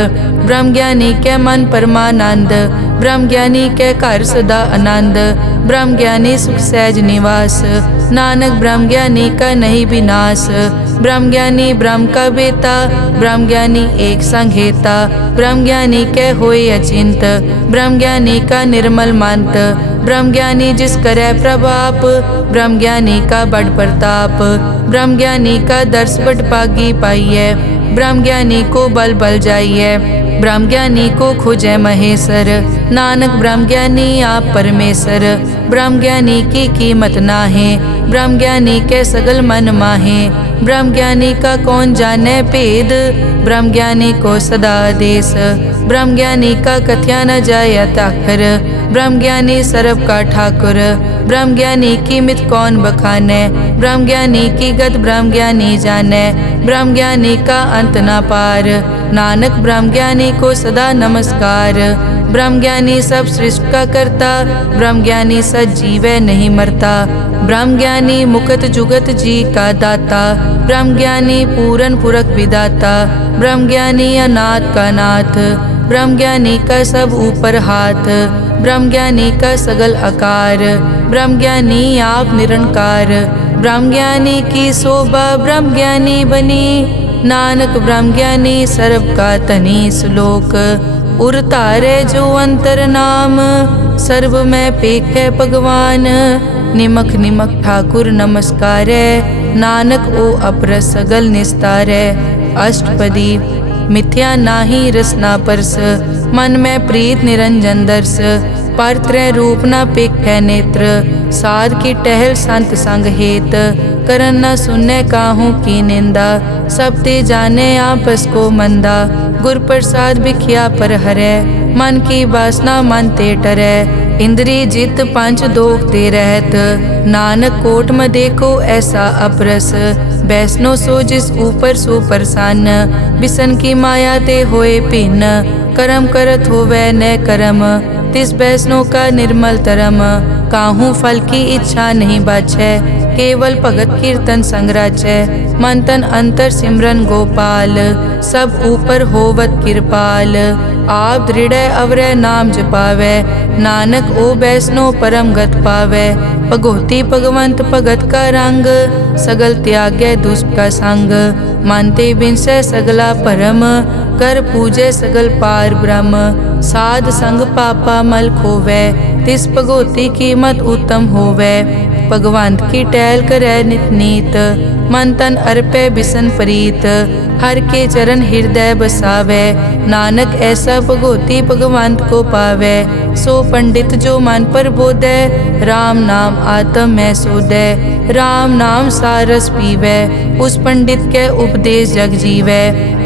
ब्रह्म ज्ञानी के मन परमानंद, ब्रह्म ज्ञानी के घर सदा आनंद। ब्रह्म ज्ञानी सुख सहज निवास, नानक ब्रह्म ज्ञानी का नहीं विनाश। ब्रह्म ज्ञानी ब्रह्म का बेता, ब्रह्म ज्ञानी एक संग हेता। ब्रह्म ज्ञानी के होए अचिंत, ब्रह्म ज्ञानी का निर्मल मंत। ब्रह्म ज्ञानी जिस करे प्रभाप, ब्रह्म ज्ञानी का बड़ प्रताप। ब्रह्म ज्ञानी का दर्श बड़ पागी पाइये, ब्रह्म ज्ञानी को बल बल जाइए। ब्रह्म ज्ञानी को खोजे महेश्वर, नानक ब्रह्म ज्ञानी आप परमेश्वर। ब्रह्म ज्ञानी की कीमत नाहे, ब्रह्म ज्ञानी के सगल मन माहे। ब्रह्म ज्ञानी का कौन जाने भेद, ब्रह्म ज्ञानी को सदा आदेश। ब्रह्म ज्ञानी का कथ्या न जाय ताखर, ब्रह्म ज्ञानी सर्व का ठाकुर। ब्रह्म ज्ञानी की मित कौन बखाने, ब्रह्म ज्ञानी की गत ब्रह्म ज्ञानी जाने। ब्रह्म ज्ञानी का अंत न पार, नानक ब्रह्म ज्ञानी को सदा नमस्कार। ब्रह्म ज्ञानी सब सृष्टि का करता, ब्रह्म ज्ञानी सजीवै नहीं मरता। ब्रह्म ज्ञानी मुकत जुगत जी का दाता, ब्रह्म ज्ञानी पूरन पुरख विदाता। ब्रह्म ज्ञानी अनाथ का नाथ, ब्रह्म ज्ञानी का सब ऊपर हाथ। ब्रह्म ज्ञानी का सगल आकार, ब्रह्म ज्ञानी आप निरंकार। ब्रह्म ज्ञानी की शोभा ब्रह्म ज्ञानी बनी, नानक ब्रह्म ज्ञानी सर्व का तनी। श्लोक उर तारे जो अंतर नाम, सर्व में पेखे भगवान। निमक निमक ठाकुर नमस्कारे, नानक ओ अपर सगल निस्तारे। अष्टपदी मिथ्या नाही रसना परस, मन में प्रीत निरंजन दर्श। पर त्रय रूप न पेखे नेत्र, साध की टहल संत संग हेत। करन न सुनने काहू की निंदा, सब ते जाने आपस को मंदा। गुर प्रसाद बिखिया पर हरै, मन की वासना मन ते टरै। इंद्री जित पंच दोख ते रहत, नानक कोट म देखो ऐसा अपरस। वैष्णो सो जिस ऊपर सो प्रसन्न, बिसन की माया ते होए भिन्न। कर्म करत होवै न कर्म, तिस वैष्णो का निर्मल तरम। काहू फल की इच्छा नहीं बाछै, केवल भगत कीर्तन संग राचै। मन तन अंतर सिमरन गोपाल, सब ऊपर होवत कृपाल। आप दृढ़ अवरै नाम जपावै, नानक ओ वैष्णो परम गत पावै। भगोती भगवंत भगत का रंग, सगल त्यागै दुष्ट का संग। मानते बिनसै सगला परम, कर पूजै सगल पार ब्रह्म। साध संग पापा मल खोवै, तिस भगोती कीमत उत्तम होवै। भगवंत की टहल करै नित नीत, मन तन अर्पै बिसन प्रीत। हर के चरण हृदय बसावै, नानक ऐसा भगोती भगवंत को पावै। सो पंडित जो मन पर बोधै, राम नाम आत्म में सोधै। राम नाम सारस पीवै, उस पंडित के उपदेश जग जीवै।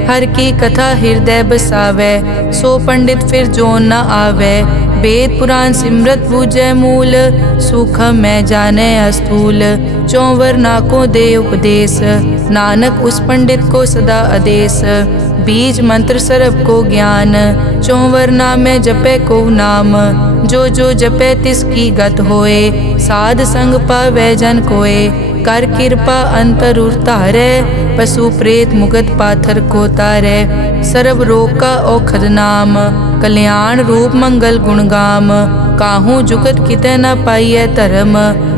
हर की कथा हृदय बसावै, सो पंडित फिर जोन न आवै। वेद पुराण सिमरत बूझै मूल, सूखम मैं जाने अस्थूल। चौवर नाकों दे उपदेश, नानक उस पंडित को सदा आदेश। बीज मंत्र सरब को ज्ञान, चौवर नाम में जपे को नाम। जो जो जपे तिसकी गत होए, साध संग पावै जन कोए। कर कृपा अंतर उतारै, पशु प्रेत मुगत पाथर को तारै। सर्व रोग का औखद नाम, कल्याण रूप मंगल गुणगाम। काहू जुगत कितै न पाइयै धर्म,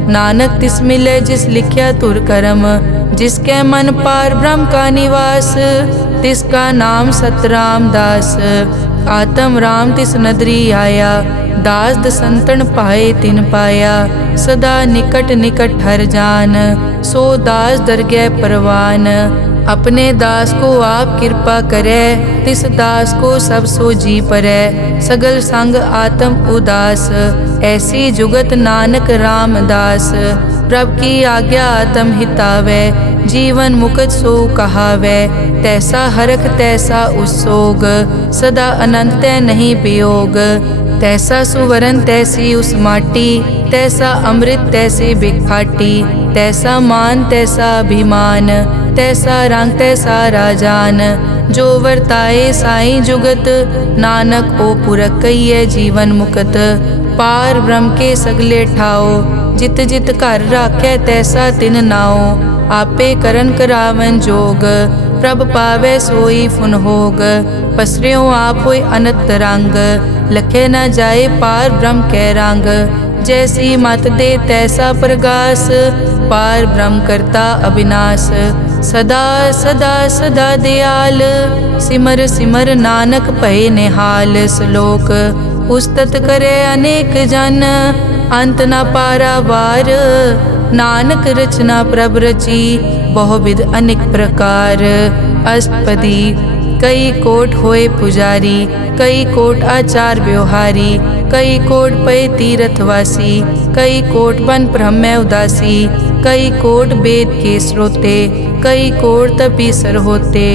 नानक तिस मिलै जिस लिख्या तुर करम। जिसके मन पार ब्रह्म का निवास, तिसका नाम सतराम दास। आत्म राम तिस नदरी आया, दास दसंतन पाए तिन पाया। सदा निकट निकट हर जान, सो दास दरगह परवान। अपने दास को आप कृपा करे, तिस दास को सब सो जी परै। सगल संग आत्म उदास, ऐसी जुगत नानक रामदास। प्रभ की आज्ञा आत्म हितावै, जीवन मुकत सो कहावै। तैसा हरख तैसा उस्सोग, सदा अनंत तै नहीं वियोग। तैसा सुवरन तैसी उस माटी, तैसा अमृत तैसी बिखाटी। तैसा मान तैसा अभिमान, तैसा रंग तैसा राजान। जो वर्ताए साईं जुगत, नानक ओ पुरख कहिए जीवन मुकत। पार ब्रह्म के सगले ठाओ, जित जित घर राखै तैसा तिन नाओ। आपे करन करावन जोग, प्रभ पावै सोई फुन होग। पसरियो आप होय अनंत रंग, लखे न जाए पार ब्रह्म कै रंग। जैसी मत दे तैसा प्रगास, पार ब्रह्म करता अविनाश। सदा सदा सदा दयाल, सिमर सिमर नानक भय निहाल। श्लोक उस्तत करे अनेक जन, अंत न पारावार। नानक रचना प्रभ रची, बहुविध अनेक प्रकार। अष्टपदी कई कोट होए पुजारी, कई कोट आचार व्यवहारी। कई कोट पय तीर्थवासी, कई कोट बन ब्रह्म उदासी। कई कोट वेद के स्रोते, कई कोट तपीसर होते।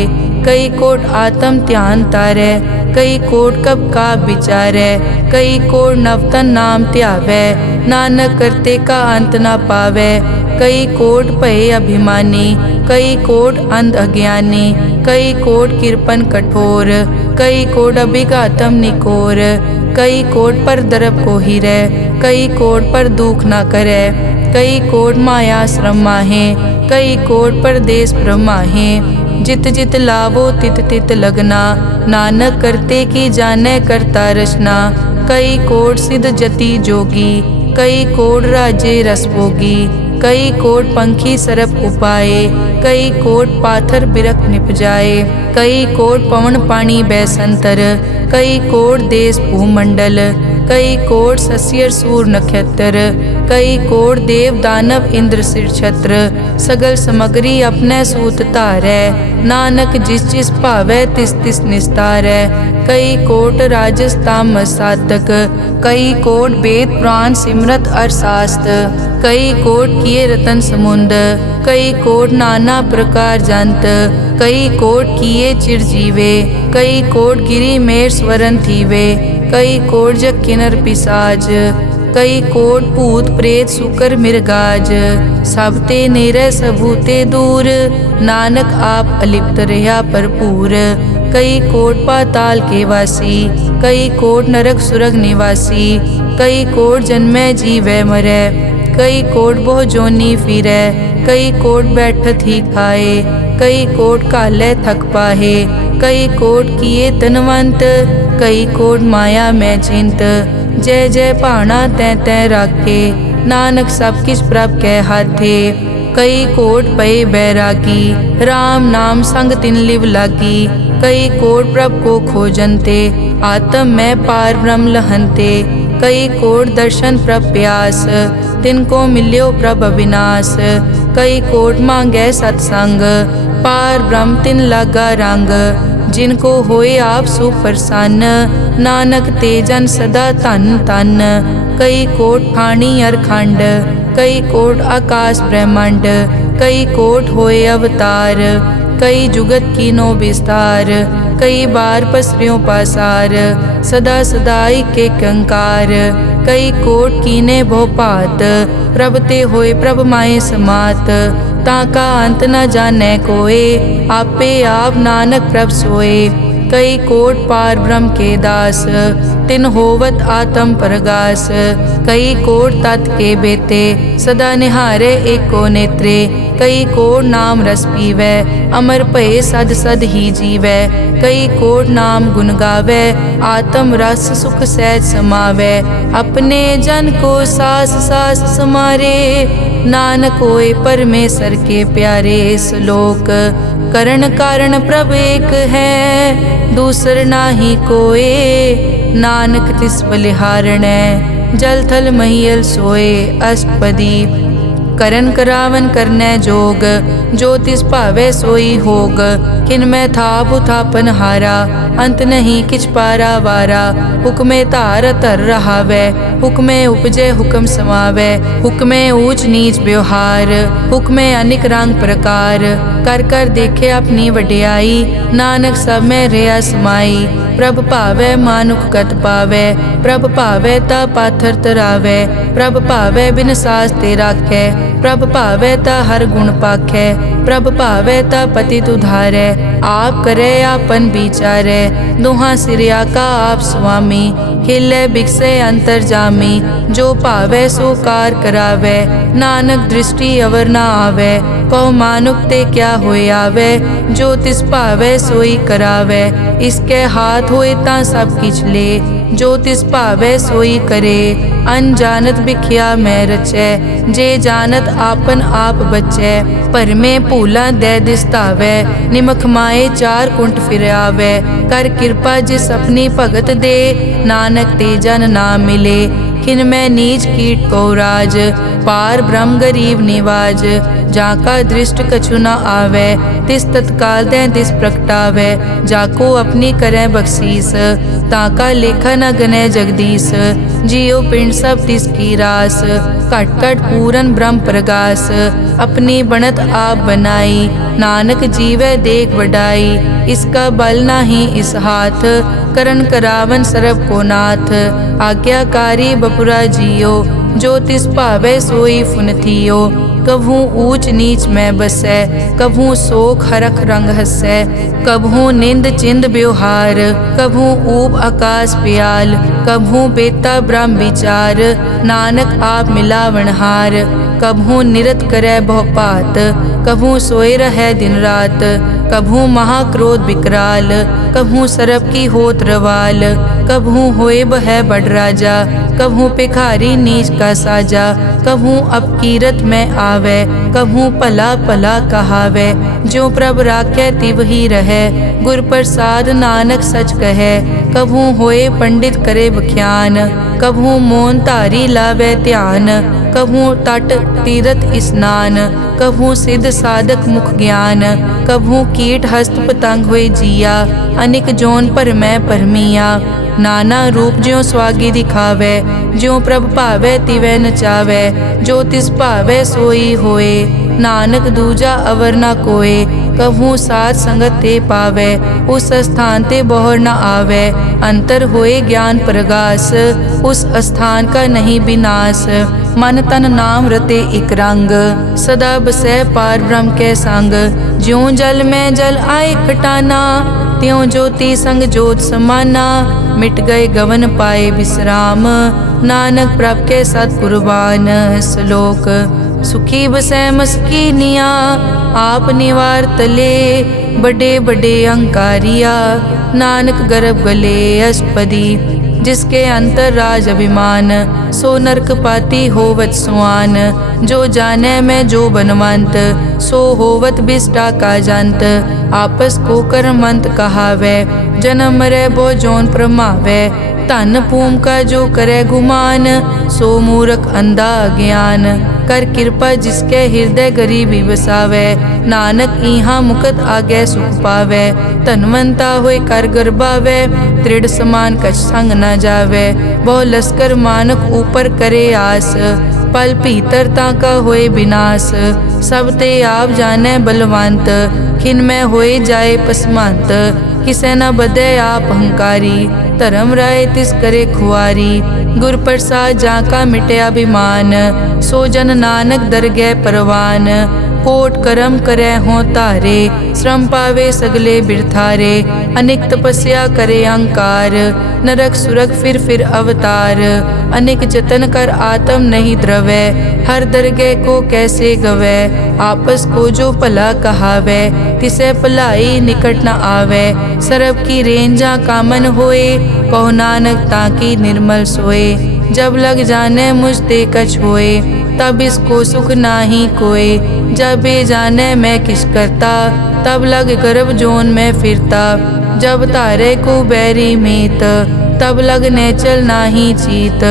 कई कोट आत्म ध्यान तारै, कई कोट कब का विचारै। कई कोट नवतन नाम ध्यावै, नानक करते का अंत न पावै। कई कोट भय अभिमानी, कई कोट अंध अज्ञानी। कई कोट कृपन कठोर, कई कोट अभिघातम निकोर। कई कोट पर दरब को हिरै, कई कोट पर दुख न करै। कई कोट माया श्रम माहे, कई कोट परदेश ब्रह्माहे। जित जित लावो तित तित लगना, नानक करते की जानै करता रचना। कई कोट सिद्ध जति जोगी, कई कोट राजे रस भोगी। कई कोट पंखी सरप उपाए, कई कोट पाथर बिरख निपजाए। कई कोट पवन पानी बैसंतर, कई कोट देश भूमंडल। कई कोट सस्यर सूर नक्षत्र, कई कोट देव दानव इंद्र सिर छत्र। सगल समग्री अपने सूत धारै, नानक जिस जिस भावै तिस तिस निस्तारै। कई कोट राजस तामस साधक, कई कोट वेद पुराण सिमरत अरशास्त्र। कई कोट किए रतन समुंद, कई कोट नाना प्रकार जंत। कई कोट किए चिरजीवे, कई कोट गिरी मेर स्वरन थीवे। कई कोट जग किन्नर पिसाज, कई कोट भूत प्रेत सुकर मिर्गाज। सब ते नेरे सबूते दूर, नानक आप अलिप्त रहा भरपूर। कई कोट पाताल के वासी, कई कोट नरक सुरग निवासी। कई कोट जन्मै जीवै मरै, कई कोट बहु जोनी फिरै। कई कोट बैठत ही खाए, कई कोट कालै थक पाहे। कई कोट किए तनवंत, कई कोट माया मैं चिंत। जय जय भाना तै तै राखे, नानक सब किछ प्रभ कै हाथे। कई कोट पए बैरागी, राम नाम संग तिन लिव लागी। कई कोट प्रभ को खोजनते, आत्म में पार ब्रह्म लहनते। कई कोट दर्शन प्रभ प्यास, तिनको मिल्यो प्रभ अविनाश। कई कोट मांगै सतसंग, पार ब्रह्म तिन लागा रंग। जिनको होए आप सुप्रसन्न, नानक ते जन सदा धन धन। कई कोट ठाणी अरखंड, कई कोट आकाश ब्रह्मांड। कई कोट होए अवतार, कई जुगत कीनो विस्तार। कई बार पसर्यों पासार, सदा सदाई के कंकार। कई कोट कीने भो भात, प्रभ ते होए प्रभ माए समात। ताका अंत न जानै कोए, आपे आप नानक प्रभ सोए। कई कोट पार ब्रह्म के दास, तिन होवत आत्म प्रगास। कई कोट तत् के बेते, सदा निहारे एको नेत्रे। कई कोट नाम रस पीवै, अमर भये सद सद ही जीवै। कई कोट नाम गुण गावै, आत्म रस सुख सहज समावै। अपने जन को सास सास समारे, नानक होए परमेश्वर के प्यारे। श्लोक करण कारण प्रभ एक है, दूसर नाही कोए। नानक तिस बलिहारणै, जल थल महियल सोए। अष्टपदी करन करावन करनै जोग, जो तिस भावै सोई होग। किन मैं थाप उथापन हारा, अंत नहीं किछ पारा वारा। हुक्मे धार धर रहावै, हुक्मे उपजे हुक्म समावै। हुक्मे ऊंच नीच व्यवहार, हुक्मे अनिक रंग प्रकार। कर कर देखे अपनी वड्याई, नानक सब में रहा समाई। प्रभ भावै मानुख गत पावै, प्रभ भावै ता पाथर तरावै। प्रभ भावै बिन सास ते राखै, प्रभ भावै ता हर गुण पाखै। प्रभ भावै ता पतित उधारै, आप करे आपन विचारै। दोहां सिरिया का आप स्वामी, खिलै बिकसै अंतर जामी। जो भावै सो कार करावै, नानक दृष्टि अवर ना आवै। कहो मानुक ते क्या होए आवै, जो तिस भावै सोई करावै। इसके हाथ होए तां सब किछ ले, जो तिस भावै सोई करे। अनजानत बिख्या मैं रचै, जे जानत आपन आप बचै। भरमे भूला दै दिसतावै, निमख माए चार कुंट फिर आवै। कर कृपा जिस अपनी भगत दे, नानक ते जन ना मिले। खिन मैं नीच कीट को राज, पार ब्रह्म गरीब निवाज। जाका दृष्ट कछु न आवै, तिस तत्काल दै दिस प्रगटावै। जाको अपनी करै बख्शीस, ताका लेखा न गनै जगदीश। जियो पिंड सब तिसकी रास, घट घट पूरन ब्रह्म प्रगास। अपनी बनत आप बनाई, नानक जीवै देख बढ़ाई। इसका बल नाही इस हाथ, करन करावन सरब को नाथ। आज्ञाकारी बपुरा जियो, जो तिस भावै सोई फुन थियो। कभू ऊंच नीच में बसै, कभू सोख हरख रंग हसै। कभू निंद चिंद व्यवहार, कभू ऊब आकाश प्याल। कभू बेता ब्रह्म विचार, नानक आप मिलावनहार। कभू निरत करै बहु पात, कभू सोए रहै दिन रात। कभू महाक्रोध विकराल, कभू सरब की होत रवाल। कभू होए बह बड़ राजा, कभू भिखारी नीच का साजा। कभू अपकीरत में आवे, कभू भला भला कहावे। जो प्रभ राखै तिव ही रहै, गुर प्रसाद नानक सच कहै। कभू होए पंडित करे बख्यान, कभू मौन धारी लावे ध्यान। कभू तट तीरथ स्नान, कभू सिद्ध साधक मुख ज्ञान। कभू कीट हस्त पतंग हुए जिया, अनिक जोन पर मैं परमिया। नाना रूप ज्यों स्वागी दिखावे, ज्यों प्रभ भावै तिवै नचावै। जो तिस भावै सोई होए, नानक दूजा अवर ना कोए। कभू साथ संगत ते पावै, उस स्थान ते बहुर न आवै। अंतर होए ज्ञान प्रगास, उस स्थान का नहीं विनाश। मन तन नाम रते इक रंग, सदा बसै पार ब्रह्म के संग। ज्यों जल में जल आए खटाना, त्यों ज्योति संग ज्योत समाना। मिट गए गवन पाए विश्राम, नानक प्रभ के सतपुरबान। श्लोक सुखी बसै मस्कीनिया, आप निवार तले। बड़े बड़े अहंकारिया, नानक गर्भ गले अष्टपदी। जिसके अंतर राज अभिमान, सो नरक पाती होवत सुआन। जो जाने में जो बनवंत, सो होवत बिष्टा का जंत। आपस को कर्मंत कहावै, जन्म मरै बो जोन प्रमावै। धन भूम का जो करे गुमान, सो मूर्ख अंधा ज्ञान। कर कृपा जिसके हृदय गरीबी बसावै, नानक इहाँ मुकत आगे सुख पावै। धनवंता होए कर गर्बावै, दृढ़ समान कछ संग न जावै। बहु लश्कर मानक ऊपर करे आस, पल भीतर ताका होए विनाश। सब ते आप जाने बलवंत, खिन में होए जाए पसमंत। किसे न बदे आप अहंकारी, धर्म राय तिस करे खुआरी। गुर प्रसाद जाका मिटे अभिमान, सो जन नानक दरगह परवान। कोट कर्म करे हों तारे, श्रम पावे सगले बिरथारे। अनेक तपस्या करे अहंकार, नरक सुरग फिर अवतार। अनेक जतन कर आत्म नहीं द्रवै, हर दरगह को कैसे गवै। आपस को जो भला कहावै, तिसे भलाई निकट न आवै। सरब की रेंजा कामन होए, कहो नानक ताकी निर्मल सोए। जब लग जाने मुझ ते कछ होए, तब इसको सुख नाही कोय। जब ये जाने मैं किस करता, तब लग गर्भ जोन में फिरता। जब तारे को बैरी मीत, तब लग नेचल नाही चीत।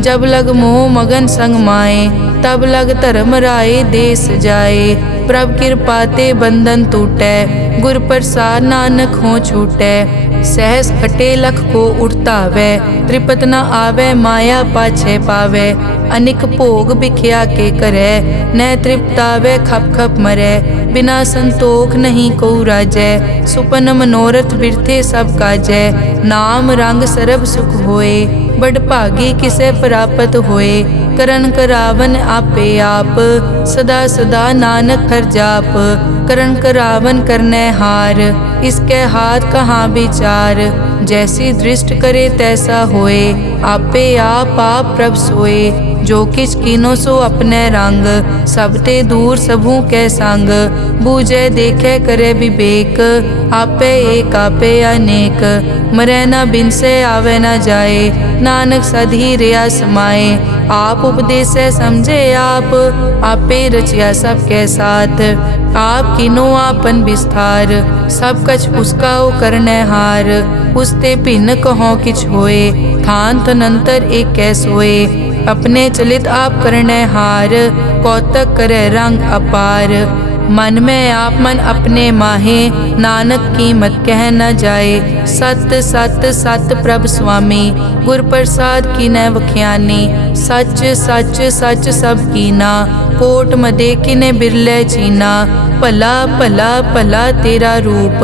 जब लग मोह मगन संग माए, तब लग धर्म राय देश जाए। प्रभ कृपा ते बंधन टूटै, गुर प्रसाद नानक हो छूटै। सहस खटे लख को उठतावै, त्रिपत न आवे माया पाछे पावे। अनिक भोग बिख्या के करे, न तृप्तावे खप खप मरै। बिना संतोख नहीं को राजै, सुपन मनोरथ बिरथे सब काजै। नाम रंग सरब सुख होए, बड़ भागी किसे प्राप्त होए। करन करावन आपे आप, सदा सदा नानक हर जाप। करन करावन करने हार, इसके हाथ कहाँ विचार। जैसी दृष्ट करे तैसा होए, आपे आप प्रभ सोए। जो किछ कीनो सो अपने रंग, सब ते दूर सबू के संग। बूझे देखे करे विवेक, आपे एक आपे अनेक। मरै न बिन से आवे न जाए, नानक सधी रिया समाए। आप उपदेश समझे आप, आपे रचिया सबके साथ। आप किनो आपन विस्तार, सब कछ उसका ओ करने हार। उसते भिन्न कहो किछ होए, थान तनंतर एक कैसोए। अपने चलित आप करने हार, कौतक करे रंग अपार। मन में आप मन अपने माहे, नानक कीमत कह न जाए। सत सत सत प्रभ स्वामी, गुर प्रसाद की न वख्यानी। सच सच सच सब कीना, कोट मदे किने बिरले चीना। भला भला भला तेरा रूप,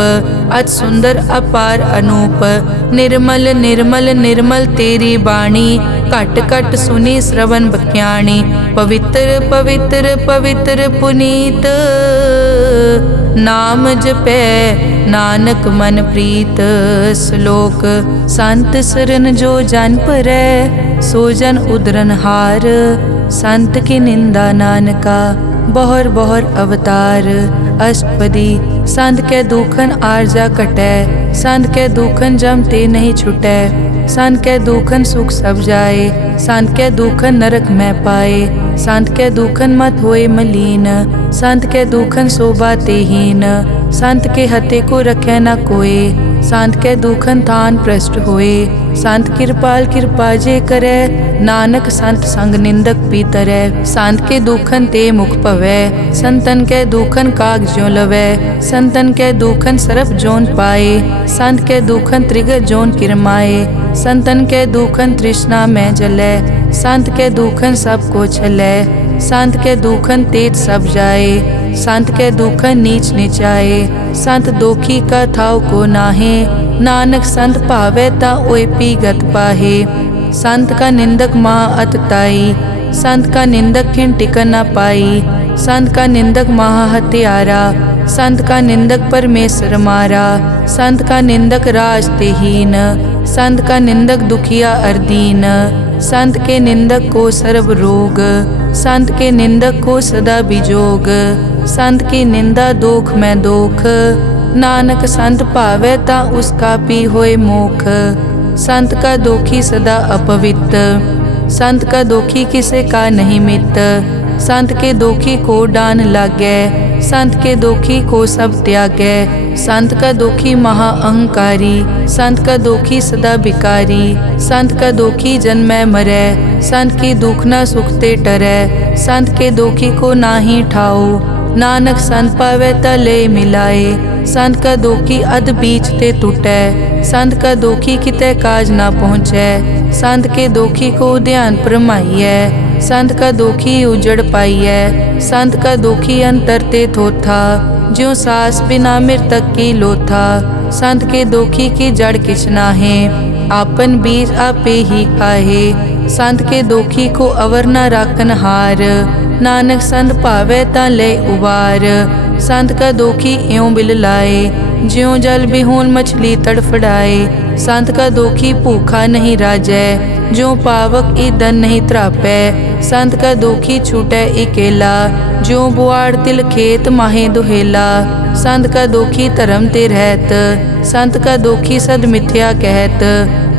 अत सुंदर अपार अनूप। निर्मल निर्मल निर्मल तेरी बाणी, घट घट सुनी श्रवण बख्याणी। पवित्र पवित्र पवित्र पुनीत, नाम जपै नानक मन प्रीत। श्लोक संत सरन जो जन परै, सो जन उदरन हार। संत की निंदा नानका, बहुर बहुर अवतार। अष्टपदी संत के दुखन आरजा कटै, संत के दुखन जम ते नहीं छुटै। संत के दुखन सुख सब जाए, संत के दुखन नरक में पाए। संत के दुखन मत होए मलीन, संत के दुखन शोभा तेहीन। संत के हते को रखे न कोय, संत के दुखन थान प्रष्ट होए। संत कृपाल कृपा जे करे, नानक संत संग निंदक भी तरै। संत के दुखन ते मुख पवै, संतन के दुखन काग ज्यों लवै। संतन के दुखन सरप जोन पाए, संत के दुखन त्रिगर जोन किरमाए। संतन के दुखन तृष्णा में जलै, संत के दुखन सब को छलै। संत के दुखन तेज सब जाए, संत के दुख नीच निचाए। संत दोखी का थाव को नाहे, नानक संत भावे ता ओए पीगत पाहे। संत का निंदक महा अतताई, संत का निंदक खिन टिकन न पाई। संत का निंदक महा हत्यारा, संत का निंदक परमेश्वर मारा। संत का निंदक राज तेहीन, संत का निंदक दुखिया अर्दीन। संत के निंदक को सर्व रोग, संत के निंदक को सदा बिजोग। संत की निंदा दोख में दोख, नानक संत भावे ता उसका पी होए मोख। संत का दोखी सदा अपवित्र, संत का दोखी किसे का नहीं मित। संत के दोखी को डान लागै, संत के दोखी को सब त्यागै। संत का दोखी महा अहंकारी, संत का दोखी सदा बिकारी। संत का दोखी जन्मै मरै, संत की दुख न सुखते टरै। संत के दोखी को नाही ठाओ, नानक संत पावै ता ले मिलाए। संत का दोखी अध बीच ते टूटै, संत का दोखी कितै काज ना पहुँचै। संत के दोखी को ध्यान परमाइयै, संत का दोखी उजड़ पाइयै। संत का दोखी अंतर ते थोथा, ज्यों सास बिना मृतक की लोथा। संत के दोखी की जड़ किछ नाहे, आपन बीज आपे ही खाहे। संत के दोखी को अवर न राखन हार, नानक संत भावे ता ले उबार। संत का दोखी इयों बिल लाए, ज्यों जल बिहून मछली तड़फड़ाए। संत का दोखी भूखा नहीं राजै, ज्यों पावक ईंधन नहीं त्रापै। संत का दोखी छूटै इकेला, ज्यों बुआड़ तिल खेत माहे दुहेला। संत का दोखी धर्म ते रहत, संत का दोखी सद मिथ्या कहत।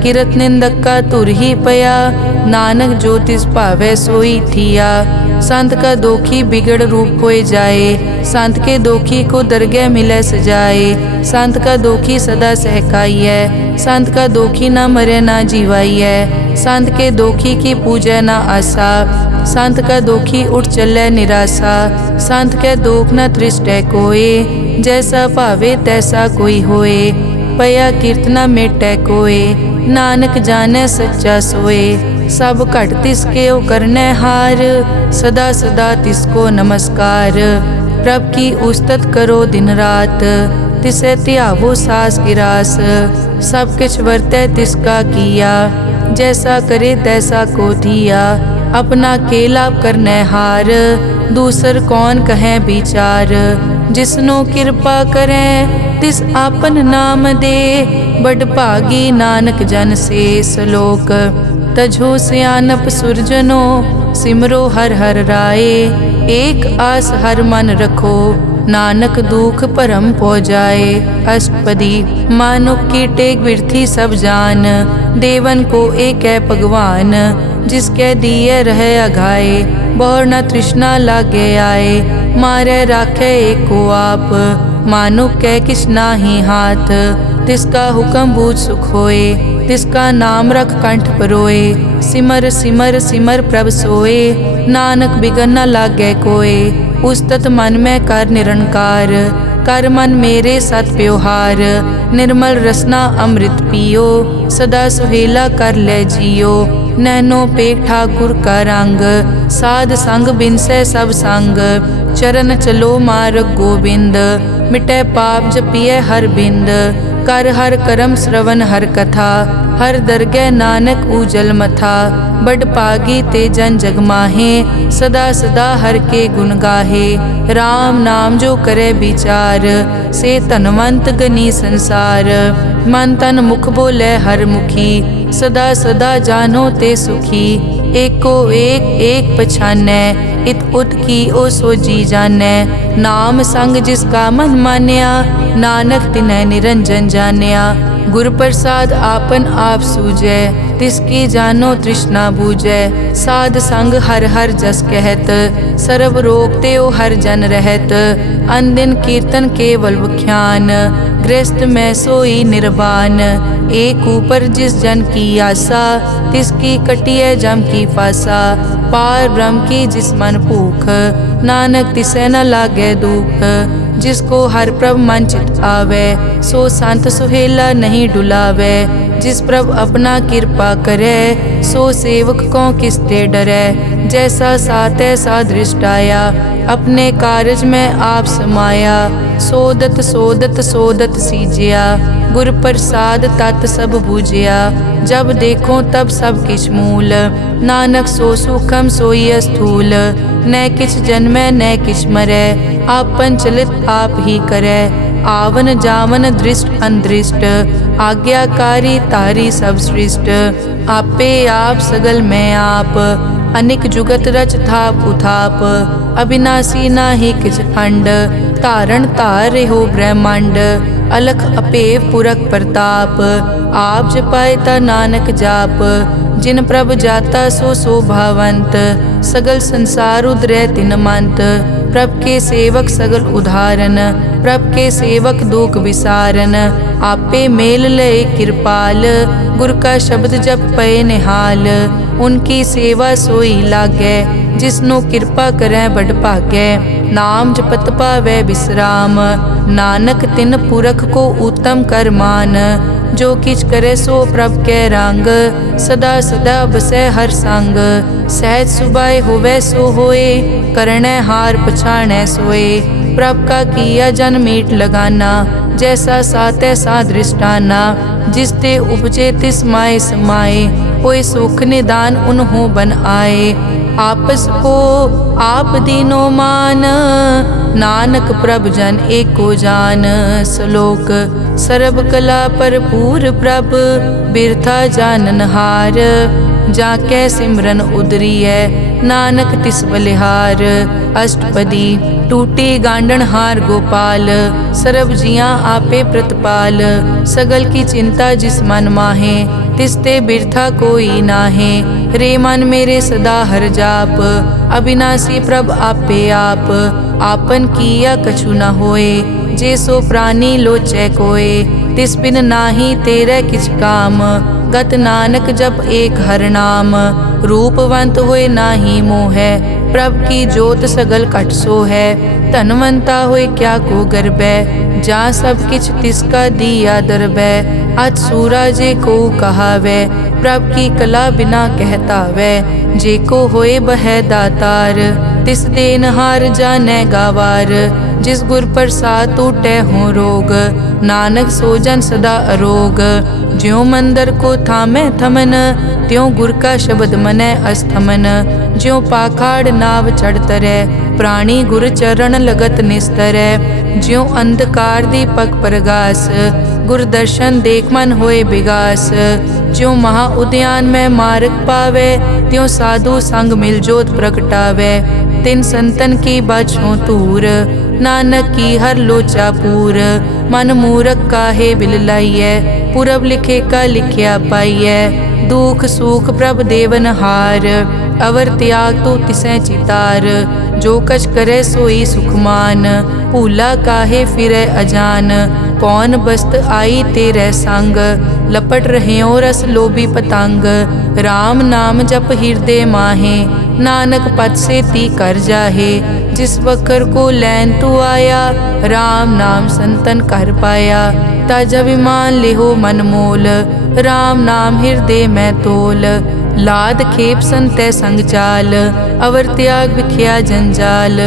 किरत निंदक का तुर ही पया, नानक जो तिस भावै सोई थिया। संत का दोखी बिगड़ रूप होए जाए, संत के दोखी को दरगह मिले सजाए। संत का दोखी सदा सहकाइयै, संत का दोखी ना मरे ना जीवाइयै। संत के दोखी की पूजा ना आसा, संत का दोखी उठ चलै निराशा। संत के दोख न तृष्टै कोय, जैसा भावे तैसा कोई होए। पया कीर्तना मेटै कोय, नानक जाने सच्चा सोए। सब घट तिसके ओ करनै हार, सदा सदा तिसको नमस्कार। प्रभ की उस्तत करो दिन रात, तिसे त्यावो सास गिरास। सब किछ वर्तै तिसका किया, जैसा करे तैसा को दिया। अपना केला करनै हार, दूसर कौन कहे विचार। जिसनो कृपा करै तिस आपन नाम दे, बड़ भागी नानक जन से सलोक। तजो सियानप सुरजनो, सिमरो हर हर राय। एक आस हर मन रखो, नानक दुख परम पो जाए। अष्टपदी मानुक की टेक बिरथी सब जान, देवन को एक है भगवान। जिसके दिए रहे अघाए, बहुर न तृष्णा लागे आए। मारे राखे एको आप, मानुक कै किछ नाही हाथ। तिसका हुक्म बूझ सुख होए, तिसका नाम रख कंठ परोए। सिमर सिमर सिमर प्रभ सोए, नानक बिगन न लागै कोय। उस्तत मन में कर निरंकार, कर मन मेरे सत प्योहार। निर्मल रसना अमृत पियो, सदा सुहेला कर ले जियो। नैनो पेख ठाकुर का रंग, साध संग बिनसै सब संग। चरण चलो मार्ग गोविंद, मिटै पाप जपिए हर बिंद। कर हर करम श्रवण हर कथा, हर दरगह नानक उजल मथा। बड़ पागी ते जन जग माहे, सदा सदा हर के गुण गाहे। राम नाम जो करे विचार, से धनवंत गनी संसार। मन तन मुख बोले हर मुखी, सदा सदा जानो ते सुखी। एको एक एक पछानै, इत उत की ओ सोजी जानै। नाम संग जिसका मन मान्या, नानक तिनै निरंजन जान्या। गुर प्रसाद आपन आप सूझै, तिसकी जानो तृष्णा बूझै। साध संग हर हर जस कहत, सर्व रोग त्यो हर जन रहत। अन दिन कीर्तन केवल बख्यान, गृहस्थ में सोई निर्वाण। एक ऊपर जिस जन की आशा, तिसकी कटिए जम की फासा। पार ब्रह्म की जिस मन भूख, नानक तिसे न लागे दुख। जिसको हर प्रभ मन चित आवे, सो संत सुहेला नहीं डुलावे। जिस प्रभ अपना कृपा करे, सो सेवक को किसते डरे। जैसा सात ऐसा दृष्ट आया, अपने कारज में आप समाया। सोदत सोदत सोदत सीजिया, गुर प्रसाद तत् सब बूझिया। जब देखो तब सब किछ मूल, नानक सो सूखम सोई स्थूल। न किछ जन्मै न किछ मरै, आपन चलित आप ही करे। आवन जावन दृष्ट अनदृष्ट, आज्ञाकारी तारी सब सृष्ट। आपे आप सगल में आप, अनिक जुगत रच थाप उथाप। अविनाशी नाहि किछ खंड, धारण धार रहो ब्रह्मांड। अलख अपेव पुरख प्रताप, आप जपाए ता नानक जाप। जिन प्रभ जाता सो शोभावंत, सगल संसार उदरै तिन मंत। प्रभ के सेवक सगल उदाहरण, प्रभ के सेवक दुख विसारन। आपे मेल लय कृपाल, गुर का शब्द जप पए निहाल। उनकी सेवा सोई लागे, जिसनो कृपा करै बड़ भागै। नाम जपत पावै विश्राम, नानक तिन पुरख को उत्तम कर मान। जो किछ करे सो प्रभ कै रंग, सदा सदा बसै हर संग। सहज सुभाए होवै सो होए, करनै हार पछाणै सोए। प्रभ का किया जन मीट लगाना, जैसा सात ऐसा दृष्टाना। जिसते उपजे तिस माए समाए, कोई सुख निदान उन्हों बन आए। आपस को आप दीनो मान, नानक प्रभ जन एको जान। श्लोक सर्ब कला भरपूर प्रभ, बिरथा जानन हार। जाकै सिमरन उदरियै, नानक तिस बलिहार। अष्टपदी टूटी गांडन हार गोपाल, सर्ब जियां आपे प्रतिपाल। सगल की चिंता जिस मन माहे, तिसते बिरथा कोई नाहे। रे मन मेरे सदा हर जाप, अविनाशी प्रभ आपे आप। आपन किया कछु न होए, जे सो प्राणी लोचै कोय। तिस बिन नाही तेरे किछ काम, गत नानक जप एक हर नाम। रूपवंत होए नाही मोहै, प्रभ की जोत सगल कट सो है। धनवंता होए क्या को गर्बै, जा सब किछ तिसका दिया दरबै। अज सूरा जे को कहावै, प्रभ की कला बिना कहतावै। जे को होए बह दातार, तिस देनहार जानै गावार। जिस गुर प्रसाद टूटै हो रोग, नानक सो जन सदा अरोग। ज्यों मंदिर को थामै थमन, त्यों गुर का शब्द मनै अस्थमन। ज्यों पाखाड़ नाव चढ़ तरै, प्राणी गुर चरण लगत निस्तरै। ज्यों अंधकार दीपक प्रगास, गुर दर्शन देख मन होए विगास। ज्यों महा उद्यान में मार्ग पावे, त्यों साधु संग मिल जोत प्रगटावे। तिन संतन की बाछों तूर, नानक की हर लोचा पूर। मन मूरख काहे बिल लाइयै, पुरब लिखे का लिखिया पाइयै। दुख सुख प्रभ देवन हार, अवर त्याग तो तिसै चितार। जो कछ करे सोई सुखमान, भूला काहे फिरै अजान। कौन बस्त आई तेरे संग, लपट रह्यो रस लोभी पतंग। राम नाम जप हृदय माहे, नानक पद से ती कर जाहे। जिस बकर को लैन तू आया, राम नाम संतन कर पाया। ताज अभिमान लेहो मन मोल, राम नाम हृदय में तोल। लाद खेप संतै संग चाल, अवर त्याग बिख्या जंजाल।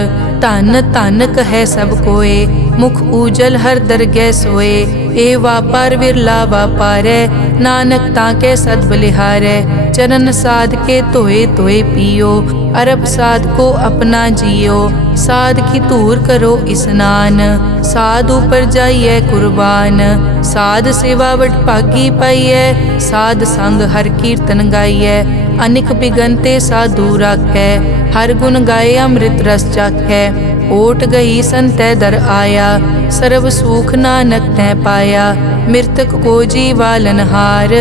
धन धन कहे सब कोय, मुख उजल हर दरगह सोए। ए वापार विरला वापारै, नानक ताके सद बलिहारै। चरण साध के धोए धोए पियो, अरब साध को अपना जियो। साध की धूर करो स्नान, साध ऊपर जाइए कुर्बान। साध सेवा वड भागी पाइयै, साध संग हर कीर्तन गाइयै। अनिक बिगनते साधु राखै, हर गुण गाए अमृत रस चाखै। ओट गई संतै दर आया, सर्व सुख नानक तै पाया। मृतक को जीवालन हार,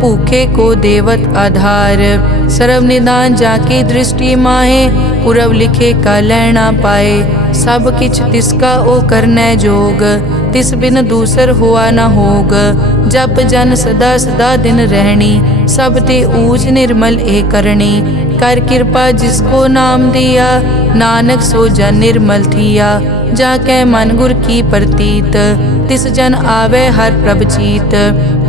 भूखे को देवत आधार। सर्व निदान जाकी दृष्टि माहे, पुरब लिखे का लैना पाए। सब किछ तिसका ओ करनै जोग, तिस बिन दूसर हुआ न होग। जप जन सदा सदा दिन रहनी, सब ते ऊच निर्मल ए करणी। कर कृपा जिसको नाम दिया, नानक सो जन निर्मल थिया। जाके मन गुर की प्रतीत, तिस जन आवे हर प्रभ चीत।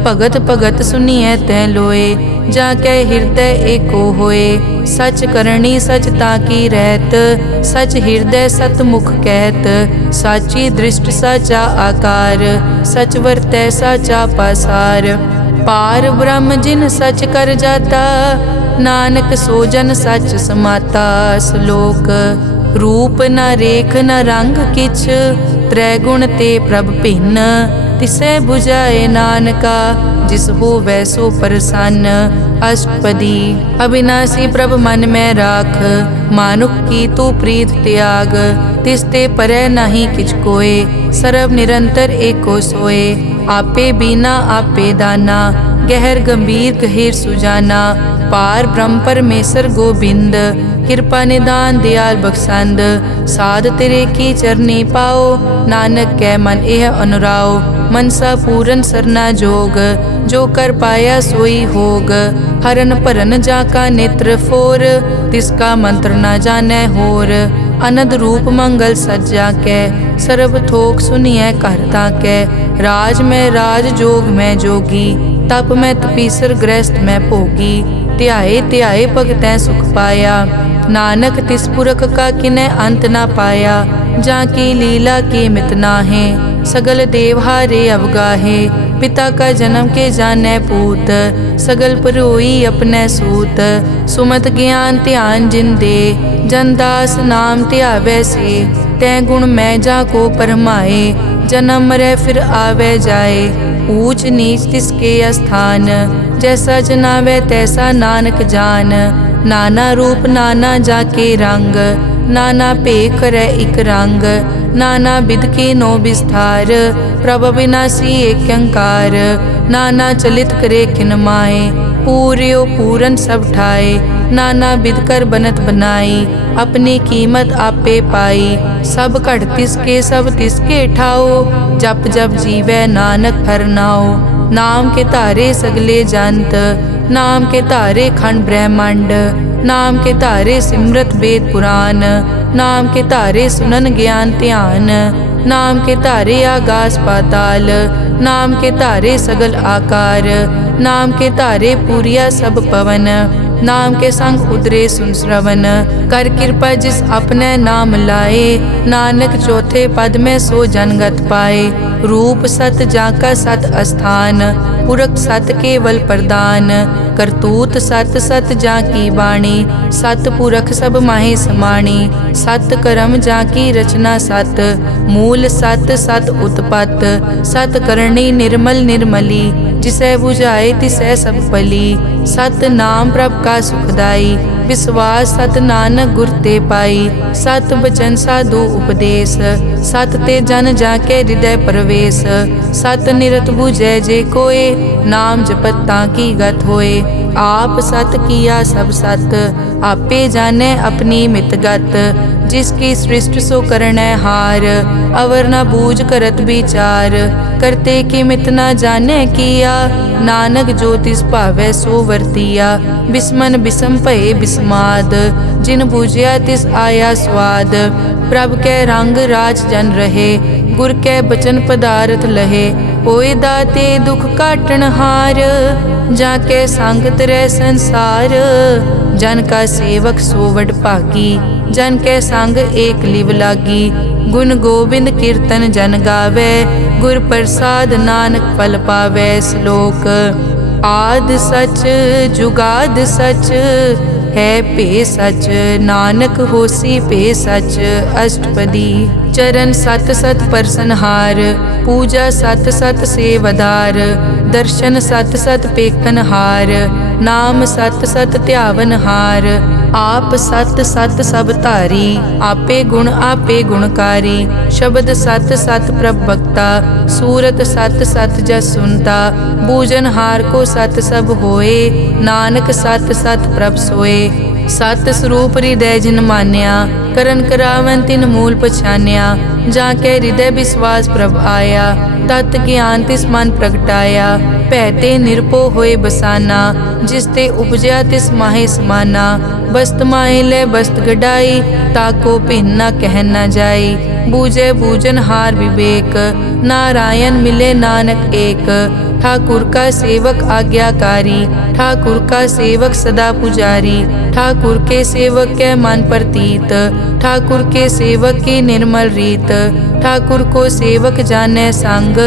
भगत भगत सुनिए तै लोए, जाके हृदय एको होए। सच करनी सच ताकी रहत, सच हृदय सतमुख कहत। साची दृष्ट साचा आकार, सच वर्तै साचा पासार। पार ब्रह्म जिन सच कर जाता, नानक सो जन सच समाता। श्लोक रूप न रेख न रंग किछ, त्रैगुण ते प्रभ भिन्न। तिसै बुझाए नानका, जिस हो वैसो प्रसन्न। अष्टपदी अविनाशी प्रभ मन में राख, मानुख की तू प्रीत त्याग। तिसते परै नहीं किछ कोय, सर्व निरंतर एको सोए। आपे बीना आपे दाना, गहर गंभीर गहीर सुजाना। पार ब्रह्म परमेश्वर गोबिंद, कृपा निदान दयाल बख्शंद। साध तेरे की चरनी पाओ, नानक कै मन एह अनुराओ। मनसा पूरन सरना जोग, जो कर पाया सोई होग। हरन भरन जाका नेत्र फोर, तिसका मंत्र न जानै होर। अनद रूप मंगल सज्जा कै, सर्व थोक सुनिए कर ताकै। राज में राज जोग में जोगी, तप में तपीसर गृहस्थ में भोगी। ध्याए ध्याए भगतैं सुख पाया, नानक तिस पुरख का किनै अंत ना पाया। जाकी लीला की मित नाहे, सगल देव हारे अवगाहे। पिता का जन्म के जानै पूत, सगल परोई अपने सूत। सुमत ज्ञान ध्यान जिन दे, जनदास नाम ध्यावै से। तै गुण मैं जाको परमाए, जन्म मरै फिर आवे जाए। ऊंच नीच तिसके स्थान, जैसा जनावे तैसा नानक जान। नाना रूप नाना जाके रंग, नाना भे करे इक रंग। नाना बिध के नो विस्तार, प्रभ विनाशी एक अंकार। नाना चलित करे किन माए, पूर्यो पूरन सब ठाए। नाना बिध कर बनत बनाई, अपनी कीमत आपे पाई। सब घट तिसके सब तिसके ठाओ, जप जप जीवै नानक हर नाओ। नाम के तारे सगले जंत, नाम के तारे खंड ब्रह्मांड। नाम के तारे सिमरत वेद पुराण, नाम के तारे सुनन ज्ञान ध्यान। नाम के तारे आकाश पाताल, नाम के तारे सगल आकार। नाम के तारे पूरिया सब पवन, नाम के संग उतरे सुन श्रवण। कर कृपा जिस अपने नाम लाए, नानक चौथे पद में सो जनगत पाए। रूप सत जाका सत अस्थान, पुरख सत केवल प्रदान। करतूत सत सत जाकी वाणी, सत पुरख सब माहे समाणी। सत कर्म जाकी रचना सत, मूल सत सत उत्पत। सत करणी निर्मल निर्मली, जिसे बुझाए तिसै सब पली। सत नाम प्रभ का सुखदाई, विश्वास सत नानक गुर ते पाई। सत बचन साधु उपदेश, सत ते जन जाके हृदय प्रवेश। सत निरत बुझै जे कोय, नाम जपत ताकी गत होए। आप सत किया सब सत, आपे जाने अपनी मितगत। जिसकी सृष्टि सो करनै हार, अवर न बूझ करत विचार। करते कि मित न जाने किया, नानक जो तिस भावै सो वर्तिया। बिस्मन बिसम भये बिस्माद, जिन बूझिया तिस आया स्वाद। प्रभ कै रंग राज जन रहे, गुर कै बचन पदार्थ लहे। होए दाते दुख काटन हार, जाके संग तरै संसार। जन का सेवक सो वड भागी, जन के संग एक लिव लागी। गुण गोबिंद कीर्तन जन गावे, गुर प्रसाद नानक फल पावे। श्लोक आद सच जुगाद सच, है पे सच नानक होसी पे सच। अष्टपदी चरण सत सत परसनहार, पूजा सत सत सेवदार। दर्शन सत सत पेखनहार, नाम सत सत ध्यावनहार। आप सत सत सब धारी, आपे गुण आपे गुणकारी। शब्द सत सत प्रभ भक्ता, सूरत सत सत जस सुनता। बूझनहार को सत सब होए, नानक सत सत प्रभ सोए। सत स्वरूप हृदय जिन मान्या, करन करावन तिन मूल पछान्या। जाके हृदय विश्वास प्रभ आया, तत् ज्ञान तिस मन प्रगटाया। ਭੈਤੇ ਨਿਰਭਉ ਹੋਏ ਬਸਾਨਾ। ਜਿਸ ਤੇ ਉਪਜਿਆ ਤਿਸ ਮਾਹੇ ਸਮਾਨਾ। ਬਸਤ ਮਾਹੇ ਲੈ ਬਸਤ ਗਡਾਈ, ਤਾਕੋ ਭਿੰਨ ਨਾ ਕਹਿ ਨਾ ਜਾਈ। ਬੂਝੈ ਬੂਝਨ ਹਾਰ विवेक, नारायण मिले नानक एक। ठाकुर का सेवक आज्ञाकारी, ठाकुर का सेवक सदा पुजारी। ठाकुर के सेवक के मन प्रतीत, ठाकुर के सेवक की निर्मल रीत। ठाकुर को सेवक जाने संग,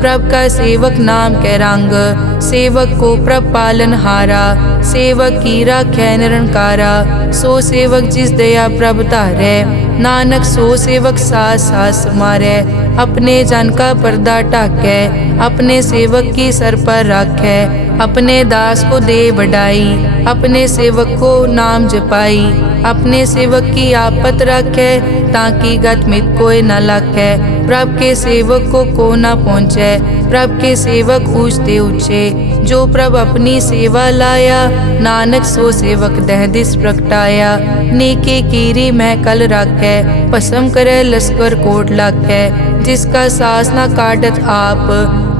प्रभ का सेवक नाम के रंग। सेवक को प्रभ पालन हारा, सेवक की राखै निरंकारा। सो सेवक जिस दया प्रभ धारै, नानक सो सेवक सास सास मारै। अपने जन का पर्दा ढाकै, अपने सेवक की सर पर राखै। अपने दास को दे बढ़ाई, अपने सेवक को नाम जपाई। अपने सेवक की आपत राखै, ताकि गत मित कोई न लाखै। प्रभ के सेवक को न पहुँचै, प्रभ के सेवक ऊँचते ऊँचे। जो प्रभ अपनी सेवा लाया, नानक सो सेवक दह दिस प्रगटाया। नेके कीरी महकल राखै, भस्म करे लश्कर कोट लाखै। जिसका सास न काटत आप,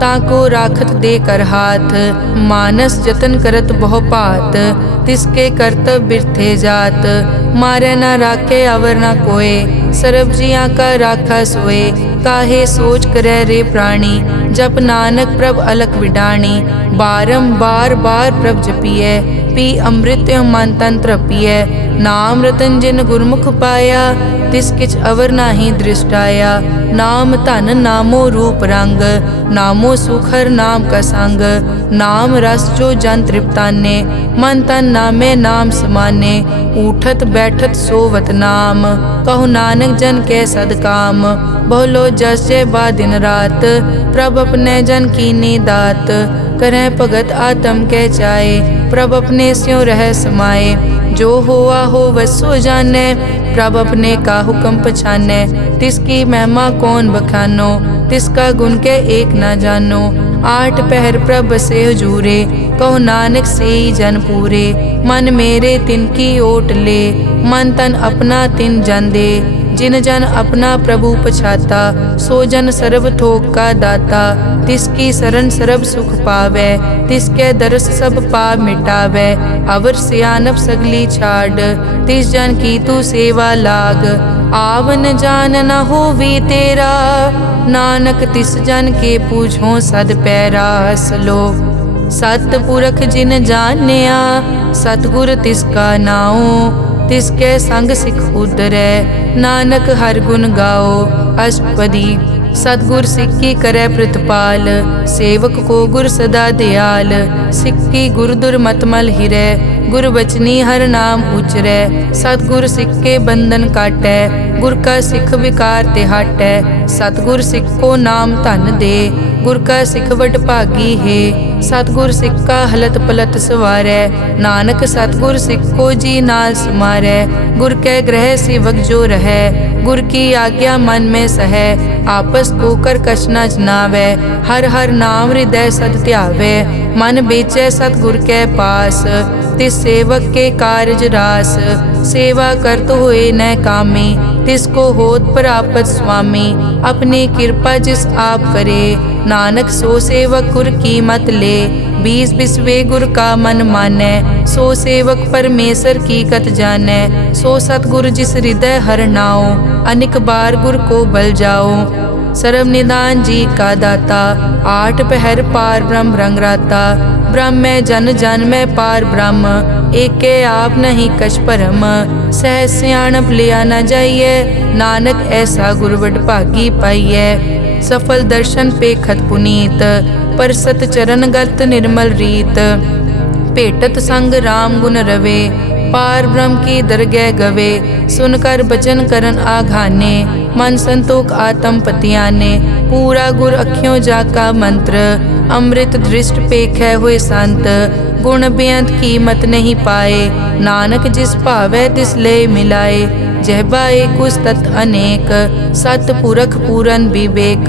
ताको राखत दे कर हाथ। मानस जतन करत बहु भात, तिसके करतब बिरथे जात। मारे न राखे अवर न कोय, सर्ब जियां का राखा सोए। काहे सोच करे रे प्राणी, जप नानक प्रभ अलख विडाणी। बारंबार बार प्रभ जपिए, पी अमृत मन तन तृपिए। नाम रतन जिन गुरमुख पाया, तिस किछ अवर नाही दृष्टाया। नाम धन नामो रूप रंग, नामो सुखर नाम का संग। नाम रस जो जन तृप्ताने, मन तन नामे नाम समाने। उठत बैठत सोवत नाम, कहु नानक जन के सदकाम। बहुलो जस जय बा दिन रात, प्रभ अपने जन कीनी दात। करें भगत आत्म के चाए, प्रभ अपने स्यों रह समाए। जो होआ हो वसो जाने, प्रभ अपने का हुक्म पछाने। तिसकी महिमा कौन बखानो, तिसका गुण के एक न जानो। आठ पहर प्रभ बसे हजूरे, कहो नानक से ही जन पूरे। मन मेरे तिनकी ओट ले, मन तन अपना तिन जन दे। जिन जन अपना प्रभु पछाता, सो जन सर्व थोक का दाता। तिसकी शरण सर्व सुख पावै, तिसके दरस सब पाप मिटावै। अवर सियानप सगली छाड़, तिस जन की तू सेवा लाग। आवन जान न होवी तेरा, नानक तिस जन के पूछो सद पैरा। सलोक सतपुरख जिन जानिया, सतगुर तिसका नाओ। तिसके संग सिख उतरै, नानक हर गुण गाओ। अष्टपदी सतगुर सिक्की करे प्रतिपाल, सेवक को गुर सदा दयाल। सिक्की गुर दुर्मतमल हिरै, गुर बचनी हर नाम उचरै। सतगुर सिख के बंधन काटै, गुर का सिख विकार ते हटै। सतगुर सिख को नाम धन दे, गुर का सिख वड भागी है। सतगुर सिख का हलत पलत सवारै, नानक सतगुर सिख को जी नाल समारै। गुर के ग्रह सेवक जो रहै, गुर की आज्ञा मन में सहै। आपस को कर कछ न जनावै, हर हर नाम हृदय सद ध्यावै। मन बेचै सतगुर के पास, तिस सेवक के कारज रास। सेवा करत होए न कामी, तिसको होत प्रापत स्वामी। अपनी कृपा जिस आप करे, नानक सो सेवक गुर की मत ले। बीस बिसवे गुर का मन मानै, सो सेवक परमेश्वर की कत जानै। सो सतगुर जिस हृदय हर नाओ, अनेक बार गुर को बल जाओ। सर्व निदान जी का दाता, आठ पहर पार ब्रह्म रंग राता। ब्रह्म में जन जन में पार ब्रह्म, एके आप नहीं कछ परम। सहज सियाणप लिया न जाइए, नानक ऐसा गुरवड भागी पाइए। सफल दर्शन पेखत पुनीत, परसत चरण गत निर्मल रीत। भेटत संग राम गुण रवे, पार ब्रह्म की दरगह गवे। सुनकर बचन करन आघाने, मन संतोख आत्म पतियाने। पूरा गुर अखियों जाका मंत्र, अमृत दृष्ट पेखै हुए संत। गुण बेअंत कीमत नहीं पाए, नानक जिस भावै तिस ले मिलाए। जहबा एक तत् अनेक, सत पुरख पूरन विवेक।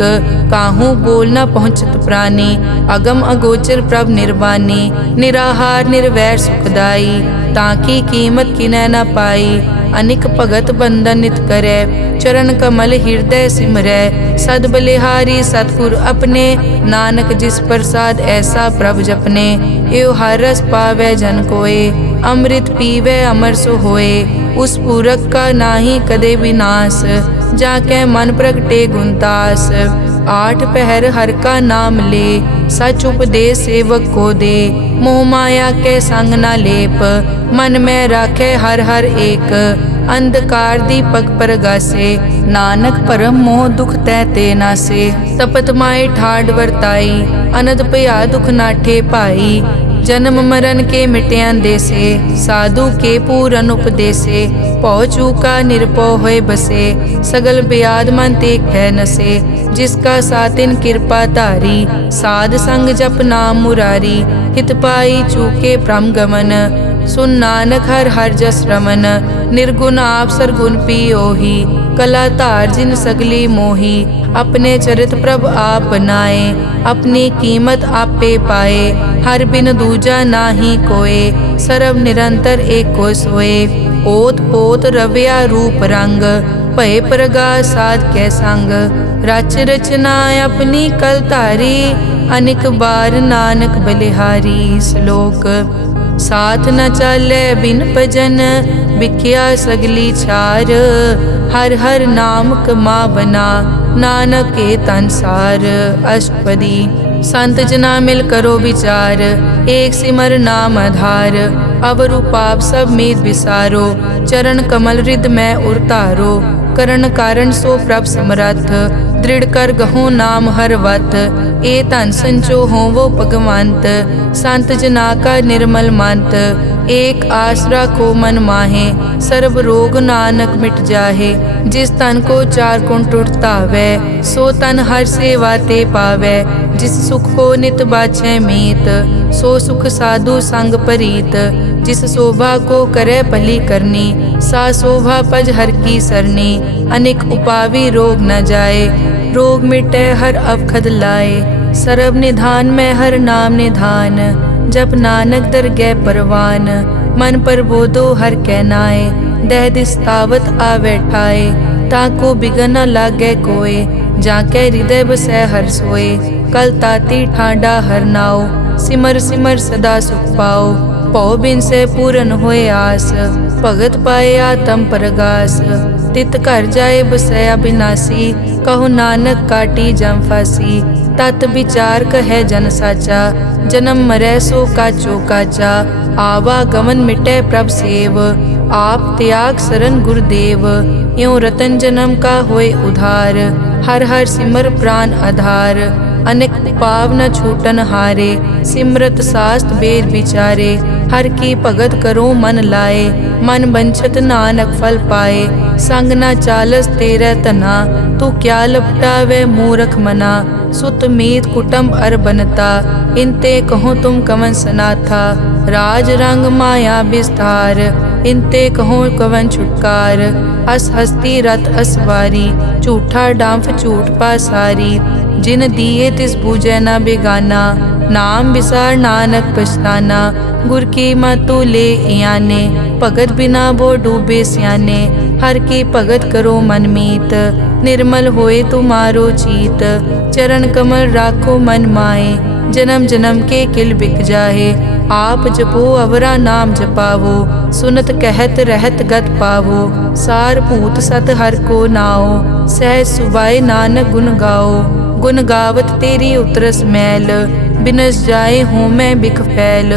काहू बोल न पहुँचत प्राणी, अगम अगोचर प्रभ निर्वाणी। निराहार निर्वैर सुखदाई, ताकी कीमत किनै न पाई। अनिक भगत बंधन नित करे। चरण कमल हृदय सिमरै सद बलिहारी सतगुर अपने। नानक जिस प्रसाद ऐसा प्रभ जपने। एव हर रस पावै जन कोय अमृत पीवै अमर सो होए। उस पूरक का नाही कदे विनाश जाके मन प्रगटे गुणतास। आठ पहर हर का नाम ले सच उपदेश सेवक को दे। मोह माया के संग न लेप मन में राखे हर हर एक। अंधकार दीपक प्रगासे नानक परम मोह दुख तै ते नासे। तपत माए ठाड वर्ताई अनद पया दुख नाठे पाई। जन्म मरण के मिट्यां देसे साधु के पूरन उपदेसे। पौ चूका निरपौ होए बसे सगल ब्याद मन ते खे नसे। जिसका सातिन कृपा धारी साध संग जप नाम मुरारी। हित पाई चूके भ्रम गमन सुन नानक हर हर जस रमन। निर्गुण आप सरगुण पियोही कला धार जिन सगली मोही। अपने चरित प्रभ आप बनाए अपनी कीमत आपे पाए। हर बिन दूजा नाही कोय सर्व निरंतर एको सोए। ओत पोत रव्या रूप रंग भय प्रगास साध के संग। रच रचना अपनी कल धारी अनिक बार नानक बलिहारी। श्लोक साथ न चाले बिन भजन बिख्या सगली छार। हर हर नाम कमावना नानक के तनसार। अष्टपदी संत जना मिल करो विचार एक सिमर नाम आधार। अवरु पाप सब मीत विसारो चरण कमल रिद में उरतारो। करण कारण सो प्रभ समरथ दृढ़ कर गहो नाम हर वत। ए धन संचो हो वो भगवंत संत जना का निर्मल मंत। एक आसरा को मन माहे सर्व रोग नानक मिट जाहे। जिस तन को चार कुण टुटतावै सो तन हर सेवा ते पावै। जिस सुख को नित बाछै मीत सो सुख साधु संग परीत। जिस शोभा को करे भली करनी सा शोभा पज हर की सरनी। अनेक उपावी रोग न जाए रोग मिटे हर अवखद लाए। सर्व निधान में हर नाम निधान जब नानक दरगह परवान। मन पर बोधो हर कहनाए दह दिस्तावत आवे ठाए। ताको बिगन न लागे कोय जाके हृदय बसै हर सोए। कल ताती ठांडा हर नाओ सिमर सिमर सदा सुख पाओ। पौ बिन से पूरन होए आस भगत पाए आत्म परगास। तित घर जाए बसया बिनासी कहो नानक काटी जम फासी। तत विचार कहे जन साचा जन्म मरै सो काचो काचा। आवागमन मिटे प्रभ सेव आप त्याग शरण गुरुदेव। यों रतन जन्म का होए उधार हर हर सिमर प्राण आधार। अनेक पाव न छूटन हारे सिमरत शास्त्र वेद विचारे। हर की भगत करो मन लाए मन बंछत नानक फल पाए। संग न चालस तेरा तना तू क्या लपटावे मूरख मना। सुत मीत कुटुंब अर बनता इनते कहो तुम कवन सनाथा। राज रंग माया विस्तार इनते कहो कवन छुटकार। अस हस्ती रथ असवारी झूठा डांफ झूठ पासारी। जिन दिए तिस बूझे न बेगाना नाम विसार नानक पछताना। गुर की मतु ले याने भगत बिना वो डूबे स्याने। हर की भगत करो मन मीत निर्मल होए तुम्हारो चीत। चरण कमल राखो मन माए जन्म जन्म के किल बिक जाहे। आप जपो अवरा नाम जपावो सुनत कहत रहत गत पावो। सार भूत सत हर को नाओ सहज सुबाए नानक गुण गाओ। गुण गावत तेरी उतरस मैल बिनस जाए हूँ मैं बिख फैल।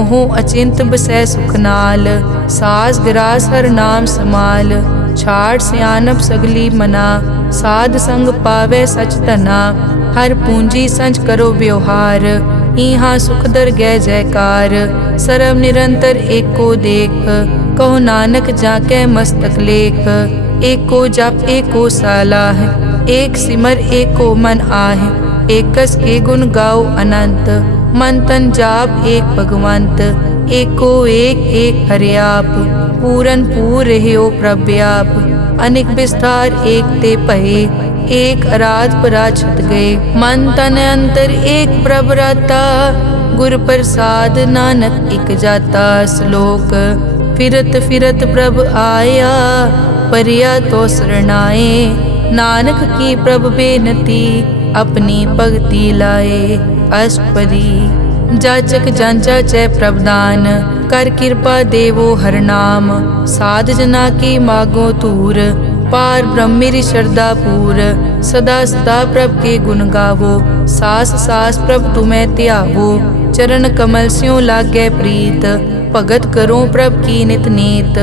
हूँ अचिंत बसै सुख नाल सास गिरास हर नाम समाल। छाड़ सियानप सगली मना साध संग पावे सच धना। हर पूंजी संच करो व्यवहार इहाँ सुख दर गै जयकार। सर्व निरंतर एको देख कहो नानक जाके मस्तक लेख। एको जप एको सालाह एक सिमर एको मन आह। एकस के गुण गाओ अनंत मन तन जाप एक भगवंत। एको एक एक हरियाप पूरन पूर रहो प्रव्याप। अनिक विस्तार एक ते पहे एक अराध पराछत गए। मन तन अंतर एक प्रभराता गुर प्रसाद नानक इक जाता। श्लोक फिरत फिरत प्रभ आया, परिया तो शरणाए। नानक की प्रभ बेनती, अपनी भगति लाए। अष्टपदी। जाचक जांचा चै प्रभदान, कर कृपा देवो हर नाम। साध जना की मागो तूर, पार ब्रह्म मेरी श्रद्धा पूर। सदा सदा प्रभ के गुण गावो, सास सास प्रभ तुम्हें त्यावो। चरण कमल स्यों लागे प्रीत, भगत करो प्रभ की नित नीत।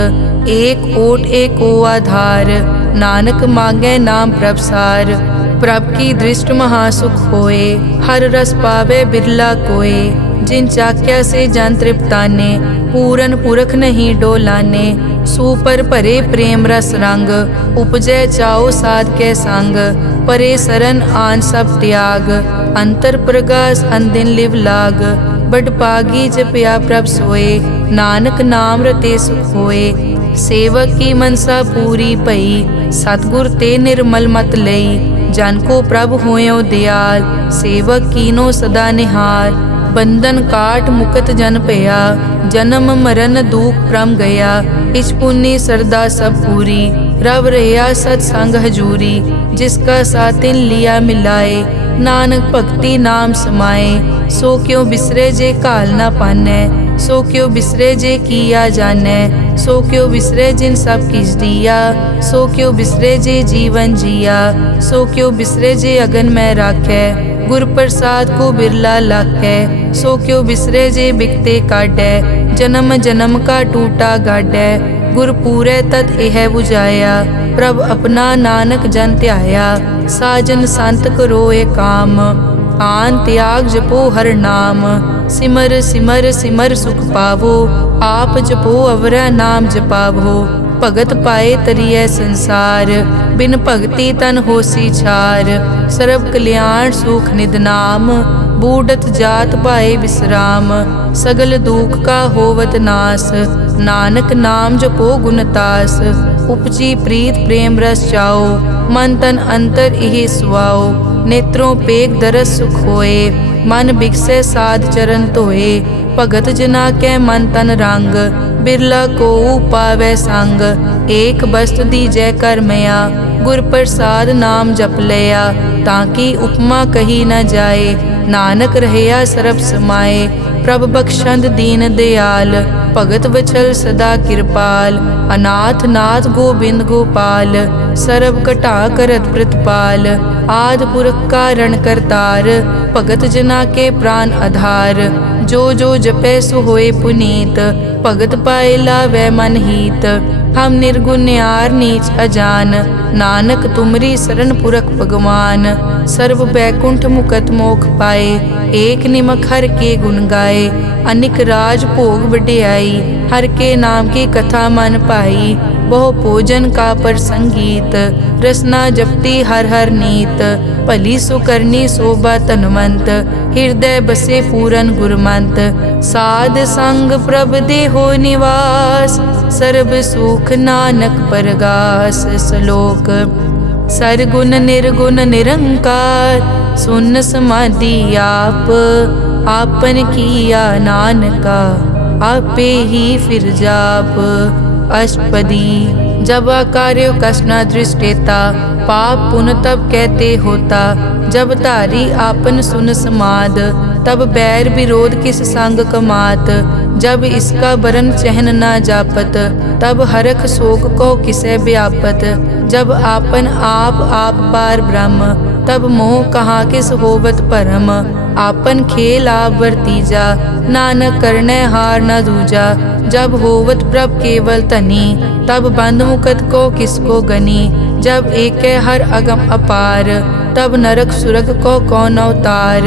एक ओट एक ओ आधार, नानक मांगे नाम प्रभ सार। प्रभ की दृष्ट महासुख होए, हर रस पावे बिरला कोय। जिन चाक्या से जन तृप्ताने, पूरन पुरख नहीं डोलाने। सुपर भरे प्रेम रस रंग, उपजै चाओ साध के संग। परे सरन आन सब त्याग, अंतर प्रगास अनदिन लिव लाग। बड़ पागी जपया प्रभ सोए, नानक नाम रते सुख होए। सेवक की मनसा पूरी पई, सतगुर ते निर्मल मत लई। जन को प्रभ होयो दयाल, सेवक कीनो सदा निहाल। बंधन काट मुकत जन पया, जन्म मरण दुख प्रम गया। इच पुण्य सरदा सब पूरी, रव रहा सत्संग हजूरी। जिसका सातिन लिया मिलाए, नानक भक्ति नाम समाए। सो क्यों बिसरे जे काल ना पानै, सो क्यों बिसरे जे किया जानै। सो क्यों बिसरे जिन सब किस दिया, सो क्यों बिसरे जे जीवन जिया। सो क्यों बिसरे जे अगन में राखै, गुर प्रसाद को बिरला लाखै। सो क्यों बिसरे जे बिकते काटै, जन्म जन्म का टूटा गाडै। गुर पूरे तत् एह बुझाया, प्रभ अपना नानक जन ध्याया। साजन संत करो ए काम, आन त्याग जपो हर नाम। सिमर सिमर सिमर सुख पावो, आप जपो अवरा नाम जपावो। भगत पाए तरिए संसार, बिन भगति तन होसी छार। सर्व कल्याण सुख निद नाम, बूढ़त जात पाए विश्राम। सगल दुख का होवत नास, नानक नाम जपो गुणतास। उपजी प्रीत प्रेम रस चाओ, मन तन अंतर इहि सुआओ। नेत्रों पेग दरस सुख होए, मन बिकसे साध चरण धोए। भगत जना कै मन तन रंग, बिरला को पावै संग। एक बस्त दीजै कर मया, गुर प्रसाद नाम जप लया। ताकि उपमा कही न जाए, नानक रहया सरब समाए। प्रभ बख्शंद दीन दयाल, भगत वचल सदा कृपाल। अनाथ नाथ गोबिंद गोपाल, सरब कटा करत प्रतिपाल। आद पुरख कारण करतार, भगत जना के प्राण आधार। जो जो जपै सो होए पुनीत, भगत पाए लावै मन हीत। हम निर्गुण न्यार नीच अजान, नानक तुमरी शरण पुरख भगवान। सर्व बैकुंठ मुकत मोख पाए, एक निमक हर के गुण गाए। अनिक राज भोग वड्याई, हर के नाम की कथा मन पाई। बहु भोजन का पर संगीत, रसना जपती हर हर नीत। भली सो करनी शोभा तनवंत, हृदय बसे पूरन गुरमंत। साध संग प्रभ देहो निवास, सर्ब सुख नानक परगास। श्लोक। सरगुण निर्गुण निरंकार, सुन समाधि आप। आपन किया नानका, आपे ही फिर जाप। अष्टपदी। जब कार्यो कसना दृष्टेता, पाप पुन तब कहते होता। जब धारी आपन सुन समाद, तब बैर विरोध किस संग कमात। जब इसका बरन चहन ना जापत, तब हरख शोक को किसे व्यापत। जब आपन आप आप पार ब्रह्म, तब मोह कहाँ किस होवत परम। आपन खेल आप वर्तीजा, नानक करने हार न दूजा। जब होवत प्रभ केवल तनी, तब बंद मुकत को किसको गनी। जब एक हर अगम अपार, तब नरक सुरग को कौन अवतार।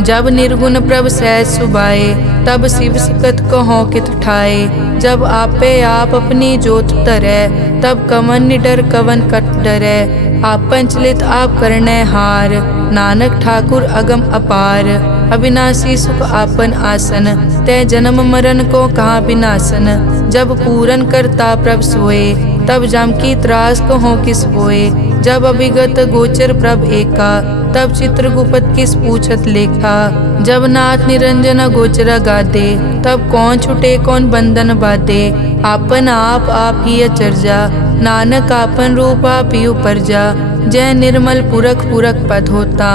जब निर्गुण प्रभ सहज सुभाए, तब शिव सकत कहो कित ठाए। जब आपे आप अपनी जोत धरै, तब कवन निडर कवन कट डरै। आपन चलित आप करने हार, नानक ठाकुर अगम अपार। अविनाशी सुख आपन आसन, तै जन्म मरण को कहाँ विनाशन। जब पूरन करता प्रभ सोए, तब जम की त्रास कहो किस होए। जब अभिगत गोचर प्रभ एका, तब चित्रगुप्त किस पूछत लेखा। जब नाथ निरंजन गोचर गादे, तब कौन छुटे कौन बंधन बाधे। आपन आप ही अचरजा, नानक आपन रूप आप ही उपरजा। जय निर्मल पुरख पुरख पद होता,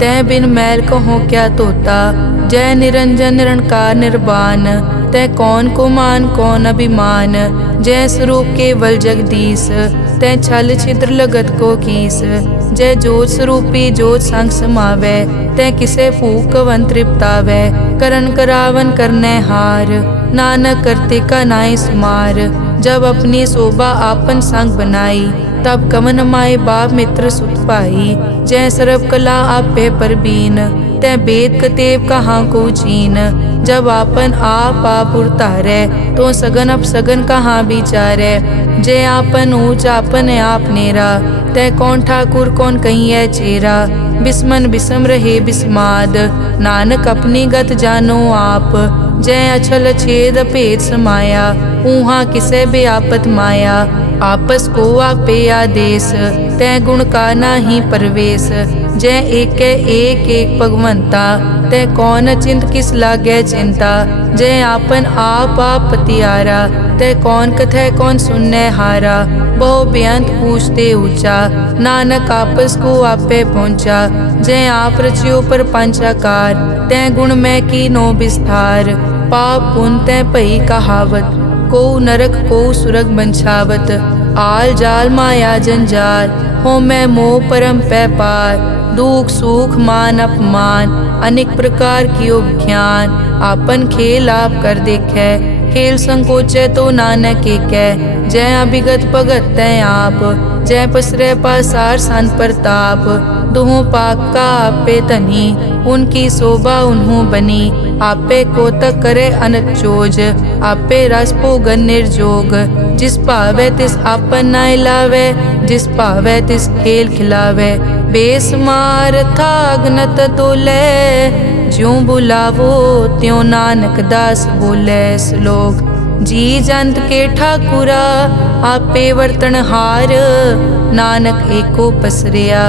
तै बिन मैल कहो क्या तोता। जय निरंजन निरंकार निर्वाण, तै कौन को मान कौन अभिमान। जय स्वरूप केवल जगदीश, तै छल छिद्र लगत को कीस। जय जोत स्वरूपी जोत संग समावै, तै किसे भूख कवन तृप्तावै। करन करावन करनै हार, नानक करते का नाई सुमार। जब अपनी शोभा आपन संग बनाई, तब कवन माए बाप मित्र सुत पाई। जय सर्व कला आपे परबीन, तै वेद कतेव कहाँ को चीन। जब आपन आप उतारै, तो सगन अपसगन कहाँ विचारै। जय आपन ऊंच आपन आप नेरा, तै कौन ठाकुर कौन कहिए चेरा। बिस्मन बिसम रहे बिस्माद, नानक अपनी गत जानो आप। जय अछल छेद भेद समाया, ऊहा किसे बेआपत माया। आपस को आपे आदेश, तै गुण का नाही परवेश। जय एक भगवंता, तै कौन चिंत किस लागे चिंता। जय आपन आप पतियारा, तै कौन कथै कौन सुनने हारा। बहु बेअंत पूछते ऊंचा, नानक आपस को आपे पहुँचा। जय आप रचियो पर पंचाकार, तै गुण में की नो विस्तार। पाप पुन तै भई कहावत, को नरक को सुरग बंछावत। आल जाल माया जंजाल, हो मैं मोह परम पै पार। दुख सुख मान अपमान, अनेक प्रकार कियो ज्ञान। आपन खेल आप कर देखे, खेल संकोचे तो नानक एकै। जय अभिगत भगत तै आप, जय पसरे पासार सन प्रताप। दुहों पाक का आपे तनी, उनकी शोभा उन्हों बनी। आपे कोतक करे अनत चोज, आपे रस भोगन निर्जोग। जिस भावे तिस आपन नाय लावे, जिस भावे तिस खेल खिलावे। बेसमार था अगनत तोले, ज्यों बुलावो त्यों नानक दास बोले। श्लोक जी जंत के ठाकुरा, आपे वर्तन हार। नानक एको पसरिया,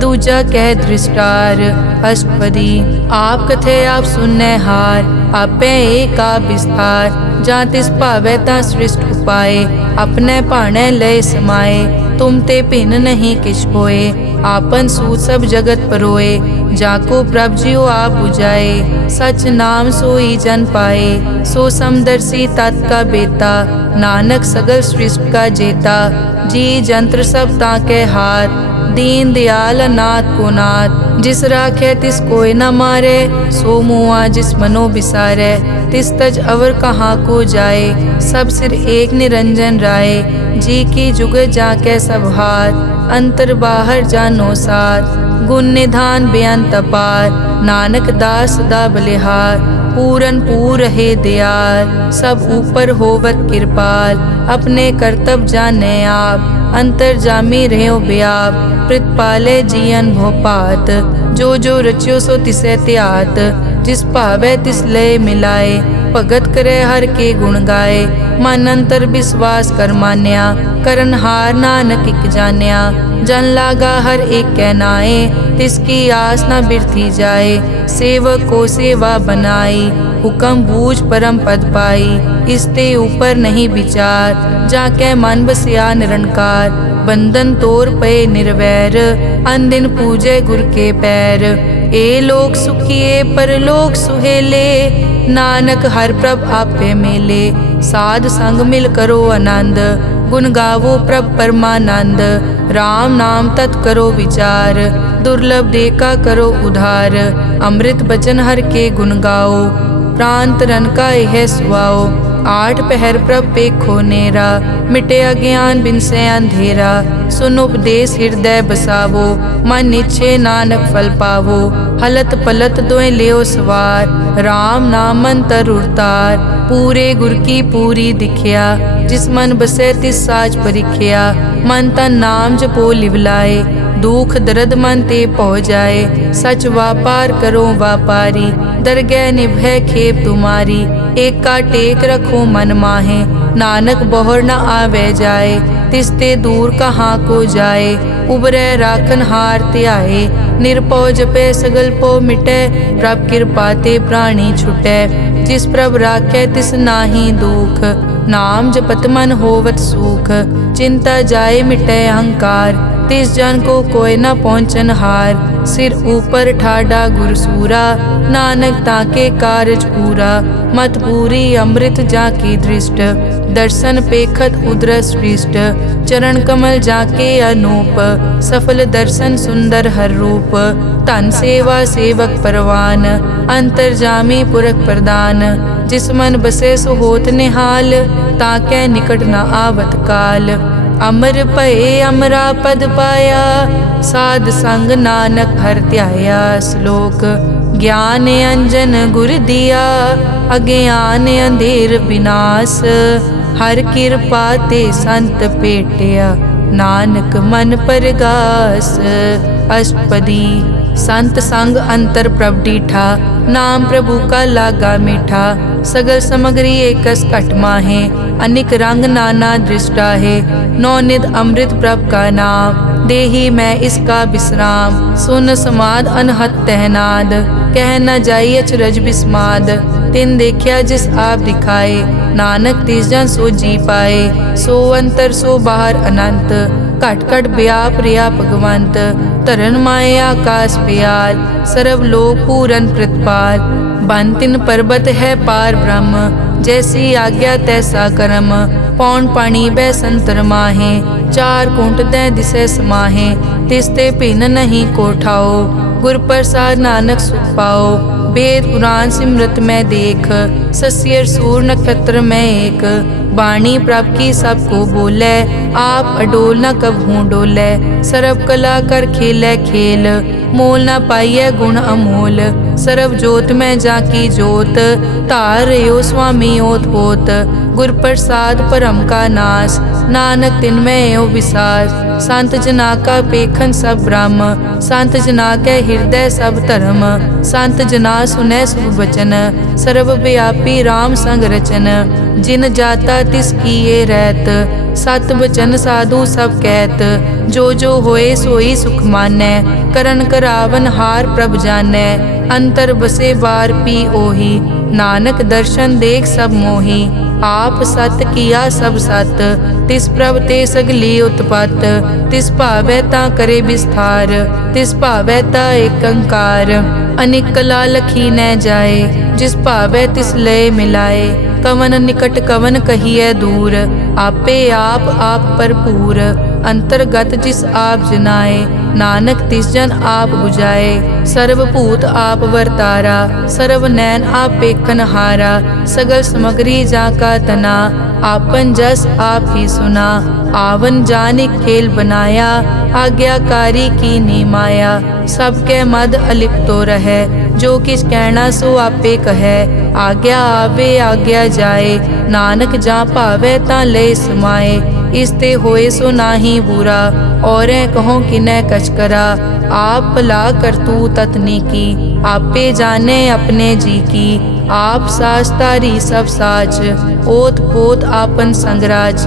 दूजा कह दृष्टार। अष्टपदी आप कथे आप सुनने हार, आपे एक आप विस्तार। जा तिस भावे ता सृष्ट उपाय, अपने भाणे लय समाए। तुम ते भिन्न नहीं किछ होए, आपन सूत सब जगत परोए। जाको प्रभ जियो आप बुझाए, सच नाम सोई जन पाए। सो समदर्शी तत् का बेता, नानक सगल सृष्टि का जेता। जी जंत्र सब ताके हाथ, दीन दयाल नाथ को नाथ। जिस राखे तिस कोई न मारे, सो मुआ जिस मनो बिसारे। तिस तज अवर कहाँ को जाए, सब सिर एक निरंजन राय। जी की जुग जाके सब हाथ, अंतर बाहर जानो साथ। गुण निधान बेअंत अपार, नानक दास सदा बलिहार। पूरन पूर रहे दयाल, सब ऊपर होवत कृपाल। अपने कर्तव्य जाने आप, अंतर जामी रहो व्याप। प्रतिपाले जियन भोपात, जो जो रचियो सो तिसे त्यात। जिस भावे तिस लय मिलाए, भगत करे हर के गुण गाए। मन अंतर विश्वास कर मान्या, करन हार नानक इक जान्या। जन लागा हर एक कै नाए, तिसकी आस न बिरथी जाए। सेवक को सेवा बनाई, हुक्म बूझ परम पद पाई। इसते ऊपर नहीं विचार, जाके मन बसिया निरंकार। बंधन तोर पे निर्वैर, अन दिन पूजे गुर के पैर। ए लोक सुखिए परलोक सुहेले, नानक हर प्रभ आपे मेले। साध संग मिल करो आनंद, गुण गावो प्रभ परमानंद। राम नाम तत् करो विचार, दुर्लभ देखा करो उधार। अमृत बचन हर के गुण गाओ, प्राण तरन का यह सुआओ। आठ पहर प्रभ पेखो नेरा, मिटे अज्ञान बिन से अंधेरा। सुन उपदेश हृदय बसावो, मन इच्छे नानक फल पावो। हलत पलत दोए लियो सवार, राम नाम मंतर उरतार। पूरे गुर की पूरी दिखिया, जिस मन बसे तिस साच परिखिया। मन तन नाम जपो लिवलाए, दुख दर्द मन ते पौ जाए। सच व्यापार करो व्यापारी, दरगह निभै खेप तुम्हारी। एक का टेक रखो मन माहे, नानक बहुर न आवे जाए। तिसते दूर कहाँ को जाए, उबरे राखन हार त्याए। निरपौ जपे सगल पो मिटे, प्रभ कृपा ते प्राणी छुटे। जिस प्रभ राखे तिस नाही दुख, नाम जपत मन होवत सूख, चिंता जाए मिटे अहंकार। तिस जन को कोय न पहुँचन हार, सिर ऊपर ठाडा गुरसूरा। नानक ताके कारज पूरा, मत पूरी अमृत जाकी दृष्ट। दर्शन पेखत उदरस पृष्ठ, चरण कमल जाके अनूप। सफल दर्शन सुंदर हर रूप, धन सेवा सेवक परवान। अंतर्जामी पुरख प्रदान, जिस मन बसे सो होत निहाल। ताकै निकट न आवत काल, अमर भये अमरा पद पाया। साध संग नानक हर ध्याया। श्लोक ज्ञान अंजन गुर दिया, अज्ञान अंधेर विनाश। हर कृपा ते संत पेटिया, नानक मन परगास। अष्टपदी संत संग अंतर प्रभ डीठा, नाम प्रभु का लागा मीठा। सगल समग्री एकस घट माहे, अनिक रंग नाना दृष्टा है। नौनिध अमृत प्रभ का नाम, देही मैं इसका विश्राम। सुन समाद अनहत तहनाद, कह न जाई अचरज बिस्माद। तिन देखिया जिस आप दिखाए, नानक तिस जन सो जी पाए। सो अंतर सो बाहर अनंत, घट घट व्याप रिया भगवंत। धरन माए आकाश प्याल, सर्व लोक पूरन प्रतिपाल। बन तिन पर्वत है पार ब्रह्म, जैसी आज्ञा तैसा कर्म। पौन पानी बै संतर माहे, चार कुंट दै दिसै समाहे। तिसते भिन्न नहीं कोठाओ, गुर प्रसाद नानक सुख पाओ। वेद पुराण सिमरत में देख, सस्यर सूर नक्षत्र में एक। वाणी प्रभ की सबको बोले, आप अडोल न कबहू डोले। सर्व कला कर खेले खेल, मोल न पाइए गुण अमोल। सर्व जोत में जाकी जोत, धार रहो स्वामी ओत पोत। गुर प्रसाद परम का नाश, नानक तिन में यो विसास। संत जना का पेखन सब ब्रह्म, संत जना के हृदय सब धर्म। संत जना सुनै शुभ वचन, सर्व व्यापी राम संग रचन। जिन जाता तिस किए रहत, सत वचन साधु सब कहत। जो जो होए सोई सुख मानै, करन करावन हार प्रभ जानै। अंतर बसे बार पी ओही, नानक दर्शन देख सब मोही। आप सत किया सब सत, तिस प्रभ ते सगली उत्पत। तिस भावै ता करे विस्तार, तिस भावै ता एकंकार। अनेक कला लखी न जाए, जिस भावै तिस लय मिलाए। कवन निकट कवन कहिए दूर, आपे आप भरपूर। अंतर्गत जिस आप जनाए, नानक तिस जन आप बुझाए। सर्वभूत आप वर्तारा, सर्व नैन आप पेखन हारा। सगल समग्री जाका तना, आपन जस आप ही सुना। आवन जाने खेल बनाया, आज्ञाकारी की नी माया। सबके मद अलिप्तो रहे, जो किस कहना सो आपे कहे। आज्ञा आवे आज्ञा जाए, नानक जा भावे ता ले समाए। इसते होए सो नाही बुरा, और कहो किनै कछ करा। आप भला करतू ततनी की, आपे जाने अपने जी की। आप साच तारी सब साच, ओत पोत आपन संगराज।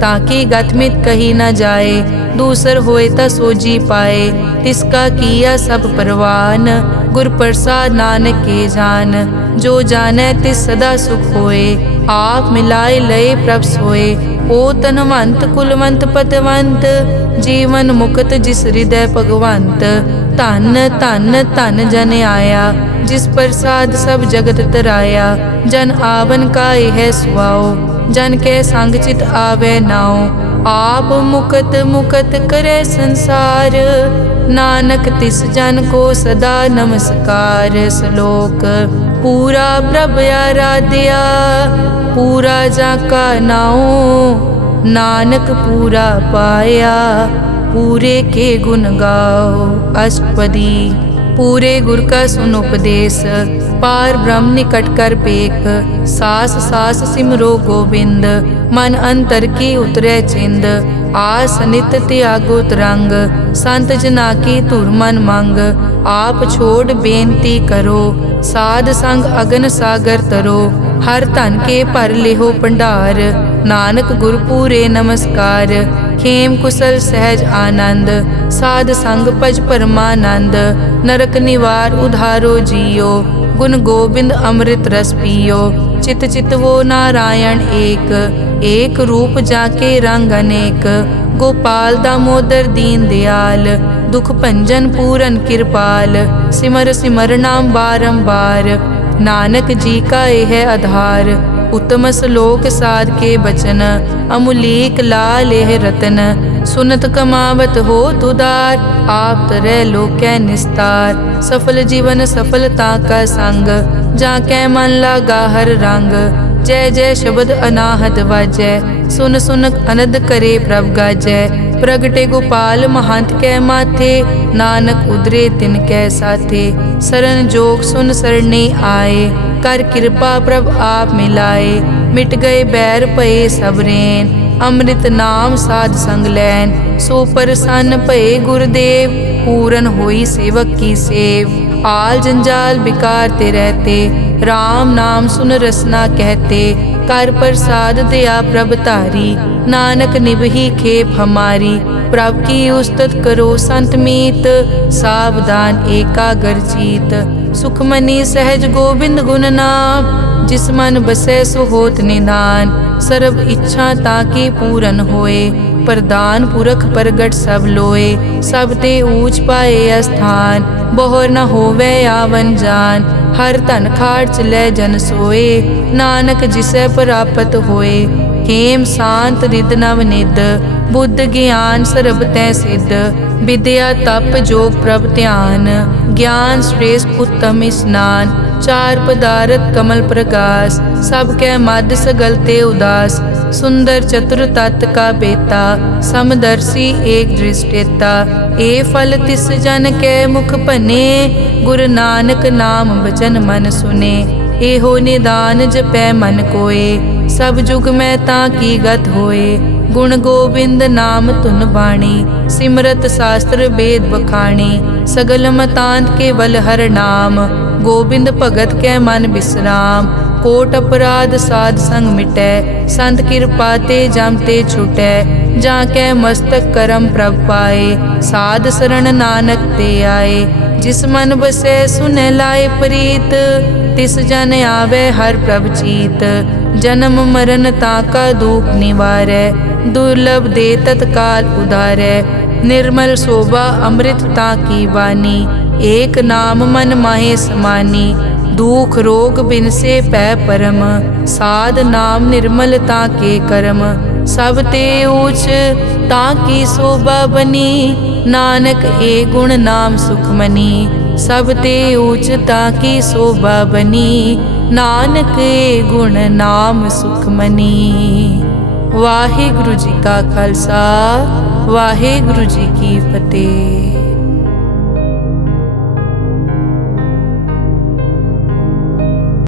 ताकि गतमित कही न जाए, दूसर होए ता सोजी पाए। तिसका किया सब परवान, गुर प्रसाद नानक के जान। जो जाने तिस सदा सुख होए, आप मिलाए लय प्रभ सोए। ओ तनवंत कुलवंत पतवंत, जीवन मुक्त जिस हृदय भगवंत। धन धन धन जन आया, जिस प्रसाद सब जगत तराया। जन आवन का यह सुआओ, जन के संग चित आवे नाओ। आप मुकत मुकत करे संसार, नानक तिस जन को सदा नमस्कार। श्लोक पूरा प्रभ आराध्या, पूरा जाका नाओ। नानक पूरा पाया, पूरे के गुण गाओ। अष्टपदी पूरे गुर का सुन उपदेश, पार ब्रह्म निकट कर पेख। सास सास सिमरो गोविंद, मन अंतर की उतरे चिंद। आस नित त्यागो तरंग, संत जना की धुर मन मंग। आप छोड़ बेनती करो, साध संग अगन सागर तरो। हर धन के भर लेहो भंडार, नानक गुर पूरे नमस्कार। खेम कुशल सहज आनंद, साध संग भज परमानंद। नरक निवार उधारो जियो, गुण गोबिंद अमृत रस पियो। चित चित वो नारायण एक, एक रूप जाके रंग अनेक। गोपाल दामोदर दीन दयाल, दुख भंजन पूरन कृपाल। सिमर सिमर नाम बारंबार, नानक जी का यह आधार। उत्तम श्लोक साध के बचन, अमुलीक लाल यह रतन। सुनत कमावत हो तुदार, आप तरह लोकै निस्तार। सफल जीवन सफलता का संग, जाकै मन लागा हर रंग। जय जय शब्द अनाहत वाजै, सुन सुन अनद करे प्रभ गाजै। प्रगटे गोपाल महंत कै माथे, नानक उदरे तिन कै साथे। सरन जोग सुन सरने आए, कर कृपा प्रभ आप मिलाए। मिट गए बैर भये सबरेन, अमृत नाम साध संग लैन। सो प्रसन्न भये गुरुदेव, पूरन होई सेवक की सेव। आल जंजाल बिकार ते रहते, राम नाम सुन रसना कहते। कर प्रसाद दया प्रभ तारी, नानक निभही खेप हमारी। प्रभ की उस्तत करो संत मीत, सावधान एकाग्र चीत। सुखमनी सहज गोबिंद गुण नाम, जिस मन बसै सो होत निधान। सर्ब इच्छा ताकि पूरन होए, प्रदान पुरख प्रगट सब लोए। सब ते ऊंच पाए स्थान, बहुर न होवे आवन जान। हर धन खाट लै जन सोए, नानक जिसै प्राप्त होए। हेम शांत रिद नव निद, बुद्ध ज्ञान सर्ब तै सिद्ध। विद्या तप जोग प्रभ ध्यान, ज्ञान श्रेष्ठ उत्तम स्नान। चार पदारथ कमल प्रकाश, सब कै मद सगल ते उदास। सुंदर चतुर तत् का बेता, समदर्शी एक दृष्टेता। ए फल तिस जन कै मुख भने, गुरु नानक नाम बचन मन सुने। एहो निदान जपै मन कोय, सब जुग में ताकी गत होए। गुण गोबिंद नाम धुन बाणी, सिमरत शास्त्र वेद बखाणी। सगल मतांत केवल हर नाम, गोबिंद भगत कै मन विश्राम। कोट अपराध साध संग मिटै, संत कृपा ते जम ते छुटै। जाकै मस्तक करम प्रभ पाए, साध शरण नानक ते आए। जिस मन बसै सुनै लाए प्रीत, तिस जन आवे हर प्रभ चीत। जन्म मरण ताका दुख निवारै, दुर्लभ दे तत्काल उदारै। निर्मल शोभा अमृत ताकी वानी, एक नाम मन माहे समानी। दुख रोग बिन से पै परम, साध नाम निर्मलता के कर्म। सब ते ऊच ताकी शोभा बनी, नानक ए गुण नाम सुखमनी। सब ते ऊच ताकी शोभा बनी, नानक ए गुण नाम सुखमनी। वाहिगुरु जी का खालसा, वाहिगुरु जी की फतेह।